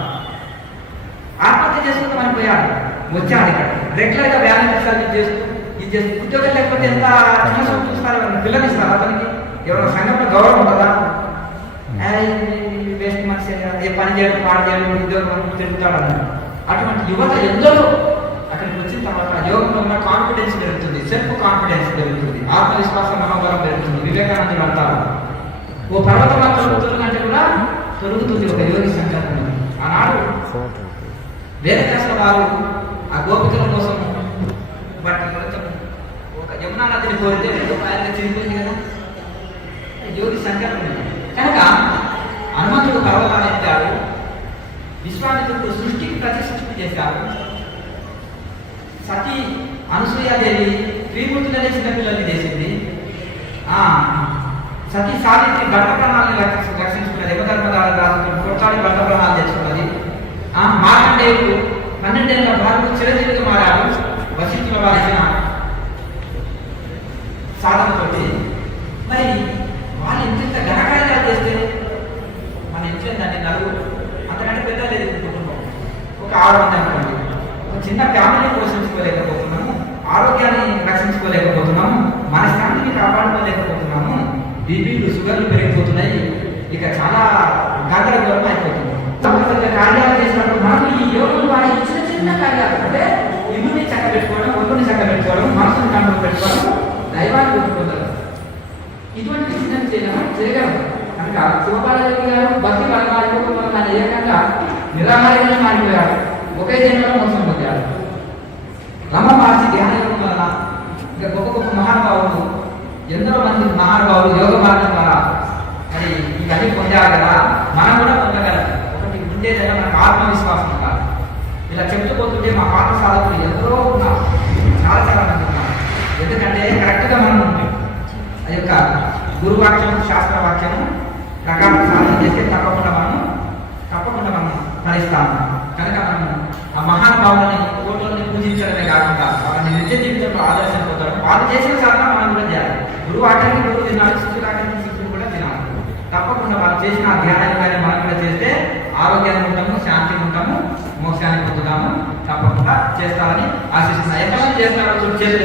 ఆత్మహత్య చేసుకుంటామని పోయాడు. వచ్చాడు ఇక్కడ రెగ్యులర్గా వ్యాయామం సర్వీస్ చేస్తూ ఇది చేస్తూ ఉద్యోగం లేకపోతే ఎంత చిన్న సొమ్ము చూస్తారు, ఎవరైనా పిల్లలు ఇస్తారు అతనికి, ఎవరైనా సంఘంలో గౌరవం ఉంటుందా? వేస్ట్ మనిషి ఏ పని చేయడం, పాడు చేయడం, ఉద్యోగం తిరుగుతాడు అన్నాడు. అటువంటి యువత ఎందరో అక్కడికి వచ్చిన తర్వాత యోగంలో ఉన్న కాన్ఫిడెన్స్ పెరుగుతుంది, సెల్ఫ్ కాన్ఫిడెన్స్ పెరుగుతుంది, ఆత్మవిశ్వాసం మనోబలం పెరుగుతుంది. వివేకానందుడు అంటారు, ఓ పర్వతంలో తొలుగుతుంది అంటే కూడా తొలుగుతుంది ఒక యోగి సంకల్పం. ఆనాడు వేదవ్యాసుల వారు ఆ గోపికల కోసం వాటి ఒక యమునా నదిని కోరితే ఆయన చిరిపోయింది కదా, యోగి సంకల్పం. కనుక హనుమంతుడు పర్వతాన్ని ఎత్తాడు, విశ్వామిత్రుడు సృష్టికి ప్రతిష్ఠితి చేశారు. సతీ అనసూయాదేవి త్రిమూర్తులనే చిన్నపిల్లల్ని చేసింది. సతీ సావిత్రి భర్త ప్రాణాలను రక్షించుకున్నది, యమధర్మదారు కొట్లాడి భర్త ప్రాణాలు తెచ్చుకున్నది. మార్కండేయుడు 12 ఏళ్ల బాలుడు చిరంజీవిగా మారాడు వశిష్ఠుల వారిచిన సాధనతోటి. మరి వాళ్ళు ఎంత ఘనకార్యాలు చేస్తే మన ఇంట్లో దాన్ని నలుగురు అంతకంటే పెద్ద లేదు కుటుంబం, ఒక 6 మంది అనుకోండి, ఒక చిన్న ఫ్యామిలీ పోషించుకోలేకపోతున్నాము, ఆరోగ్యాన్ని రక్షించుకోలేకపోతున్నాము, మన శాంతిని కాపాడుకోలేకపోతున్నాము, బీపీలు షుగర్లు పెరిగిపోతున్నాయి, ఇక చాలా గందరగోళం అయిపోతుంది. కార్యాలు చేసినప్పుడు మనకు ఈ యోగం వారి చిన్న చిన్న కార్యాలు అంటే ఇల్లుని చక్క పెట్టుకోవడం, ఒళ్ళుని చక్క పెట్టుకోవడం, మనసుని కంట్రోల్ పెట్టుకోవడం, దైవాన్ని పెట్టుకోవడం, ఇటువంటి చిన్న చేయగలరు. కనుక శివబాలయోగి గారు భక్తి బలమారిపోవడం వల్ల ఆయన ఏకంగా నిరాహారంగా మారిపోయాడు, ఒకే జన్మలో మోసం పొందాడు. రమ మహర్షి ధ్యానం వలన ఇంకా గొప్ప గొప్ప మహానుభావులు, ఎందరో మంది మహానుభావులు యోగ మార్గం ద్వారా మరి ఇవన్నీ పొందారు కదా, మనం కూడా పొందగలం. ఒకటి ఉండేదైనా మనకు ఆత్మవిశ్వాసం ఉండాలి. ఇలా చెప్తూ పోతుంటే మా పాత సాధకులు ఎందరో ఉన్నారు, చాలా చాలా మంది ఉన్నారు. ఎందుకంటే కరెక్ట్గా మనం ఆ యొక్క గురువాక్యము శాస్త్రవాక్యము ప్రకారం సాధన చేస్తే తప్పకుండా మనం ఫలిస్తాము. కనుక మనం ఆ మహానుభావులని ఫోటోల్ని పూజించడమే కాకుండా వాళ్ళని నిత్య జీవితంలో ఆదర్శం పొందడం, వాళ్ళు చేసిన సాధన మనం కూడా చేయాలి. గురువు ఆటకి గురువు తినాలి, శిష్యులు ఆటకి శిష్యులు కూడా తినాలి. తప్పకుండా వాళ్ళు చేసిన ఆ ధ్యానాన్ని కానీ మనం కూడా చేస్తే ఆరోగ్యాన్ని ఉంటాము, శాంతిని ఉంటాము, మోక్షాన్ని పొందుతాము. తప్పకుండా చేస్తారని ఆశిస్తున్నాను. ఎంతమంది చేస్తారో చేసి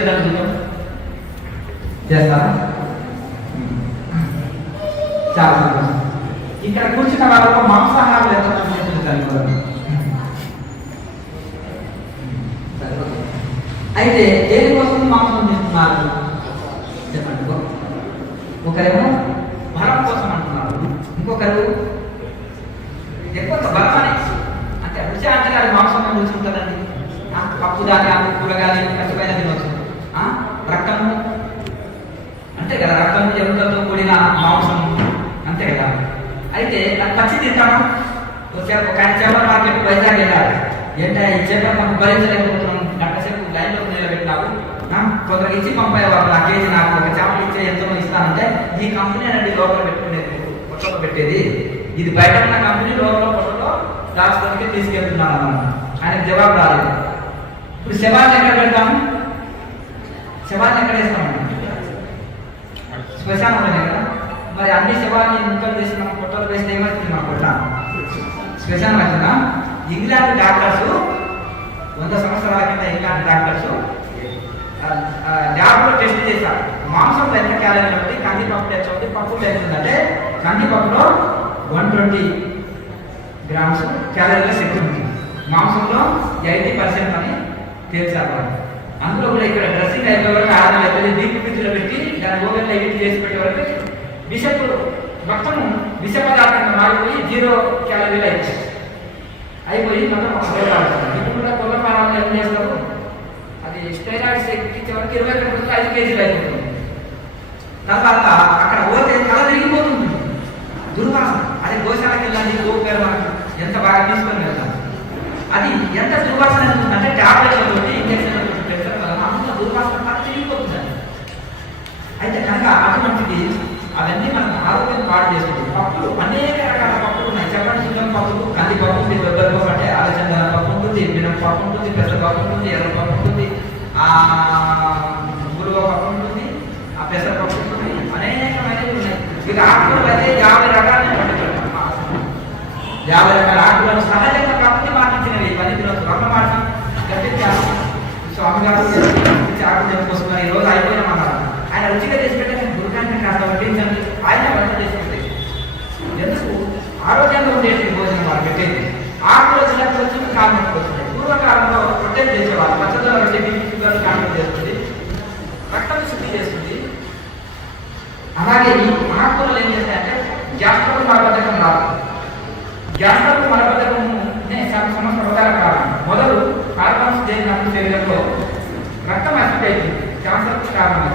చేస్తారా? చాలా సంతోషం. ఇక్కడ కూర్చున్న వాళ్ళకు మాంసాహారాలు ఎంతమంది చేతులు సరిపోదు. అంటున్నారు? చెప్పండి. ఒకరేమో బలం కోసం అంటున్నారు, ఇంకొకరు ఎక్కువ బలమని అంటే రుచి అంటే అది మాంసం రుచి ఉంటుందండి. పప్పు దాకా కూరగాయలు కచ్చిపోయిన తినవచ్చు. రక్తము అంతే కదా, రక్తము ఎముకలతో కూడిన మాంసం అంతే కదా. అయితే నాకు పచ్చి తింటాను. ఒక ఆయన చేపల మార్కెట్ వైజాగ్ వెళ్ళాలి. ఏంటంటే ఈ చేపలు మాకు భరించలేకపోతున్నాం, గంటసేపు లైన్లో నిలబెట్టినావు, కొందరికి ఇచ్చి పంపాయి వాళ్ళు ఆ కేజీ నాకు ఒక చేపలు ఇచ్చే ఎంతో ఇస్తానంటే ఈ కంపెనీ అనేది లోపల పెట్టుకునేది, పొట్టలో పెట్టేది, ఇది బయట ఉన్న కంపెనీ లోపల పొట్టలో దాచుకోనికి తీసుకెళ్తున్నాను. ఆయన జవాబు రాలేదు. ఇప్పుడు శవాన్ని ఎక్కడ పెడతాము? శవాన్ని ఎక్కడ వేస్తామండి? శ్మశానంలోనే కదా. మరి అన్ని శవాన్ని ముక్కలు వేసి మనం పొట్టలు వేస్తే ఏమవుతుంది? మన పొట్ట శ్మశానం అవుతుందా? ఇంగ్లాండ్ డాక్టర్స్ 100 సంవత్సరాల కింద ఇంగ్లాండ్ డాక్టర్స్ ల్యాబ్లో టెస్ట్ చేశారు. మాంసంలో ఎంత క్యాలరీలు ఉంది, కందిపప్పు ఎంత ఉంది, పప్పు ఎంత ఉందంటే కందిపప్పులో 120 గ్రామ్స్ క్యాలరీల శక్తి ఉంది, మాంసంలో 80% అని తేల్చారు. అందులో కూడా ఇక్కడ డ్రెస్సింగ్ అయిపోయే వరకు 6 నెలలు అయిపోయింది. దీప్ ఫ్రిడ్జ్లో పెట్టి దాని ఓవెన్లో ఎడిట్ చేసి పెట్టే వరకు విషపు మొత్తము విష పదార్థంగా మారిపోయి 0 క్యాలరీలు అయిపోయి మొత్తం ఒక రోగాడుతుంది. ఇప్పుడు కూడా కొల్లపాలను ఏం చేస్తారు, అది స్టెరాయిడ్స్ ఎక్కించే వరకు 5 కేజీలు అయిపోతుంది. తర్వాత అక్కడ పోతే తల తిరిగిపోతుంది, దుర్వాసన. అది గోశాలకు వెళ్ళాలి, గోపేరు ఎంత బాగా తీసుకొని వెళ్తాం. అది ఎంత దుర్వాసన అంటే ట్యాబ్లెట్లతో ఇంజక్షన్లతో పెంచడం వల్ల అంత దుర్వాసన తల తిరిగిపోతుందండి. అయితే కనుక అటువంటిది అవన్నీ మనం ఆరోగ్యం పాడు చేస్తుంది. పప్పులు అనేక రకాల పప్పులు ఉన్నాయి. చెప్పండి, శుద్ధం పప్పులు, కందిపప్పు ఉంటుంది, దొడ్డపప్పు అంటే ఆలోచన పప్పు ఉంటుంది, మినపప్పు ఉంటుంది, పెసరపప్పు ఉంటుంది, ఎర్రపప్పు ఉంటుంది, గురువ పప్పు ఉంటుంది, పెసరపప్పు ఉంటుంది, అనేకమైనవి ఉన్నాయి. ఇక ఆకుకూరలు అయితే 50 రకాలను వండుకుంటాం. 50 రకాల ఆకుకూరలు సహజంగా ప్రకృతి మార్పించినవి. 10 రోజులు రొట్టమాటి గట్టించారు స్వామి గారు ఆకుకూర కోసుకున్నారు. ఈ రోజు అయిపోయినామన్నారు. ఆయన రుచిగా చేసి పెట్టే గురుకాన్ని కాస్త వడ్డించండి, ఆయన వంట చేసి పెట్టేది. ఎందుకు? ఆరోగ్యంగా ఉండేది భోజనం వాళ్ళు పెట్టేది. ఆకుకూర చిన్నప్పుడు వచ్చి కారణం వస్తుంది. పూర్వకాలంలో రొట్టెలు చేసేవాళ్ళు. పచ్చదల రొట్టె షుగర్ కంట్రోల్ చేస్తుంది, రక్తం శుద్ధి చేస్తుంది. అలాగే ఈ ఆకుకూరలు ఏం చేస్తాయంటే గ్యాస్ట్రబుల్ మలబద్ధకం రాదు. గ్యాస్ట్రబుల్ మలబద్ధకం సమస్య రోగాల కారణం. మొదలు హార్మోన్స్ చేసినప్పుడు శరీరంలో రక్తం అసిడ్ అవుతుంది, క్యాన్సర్కి కారణం.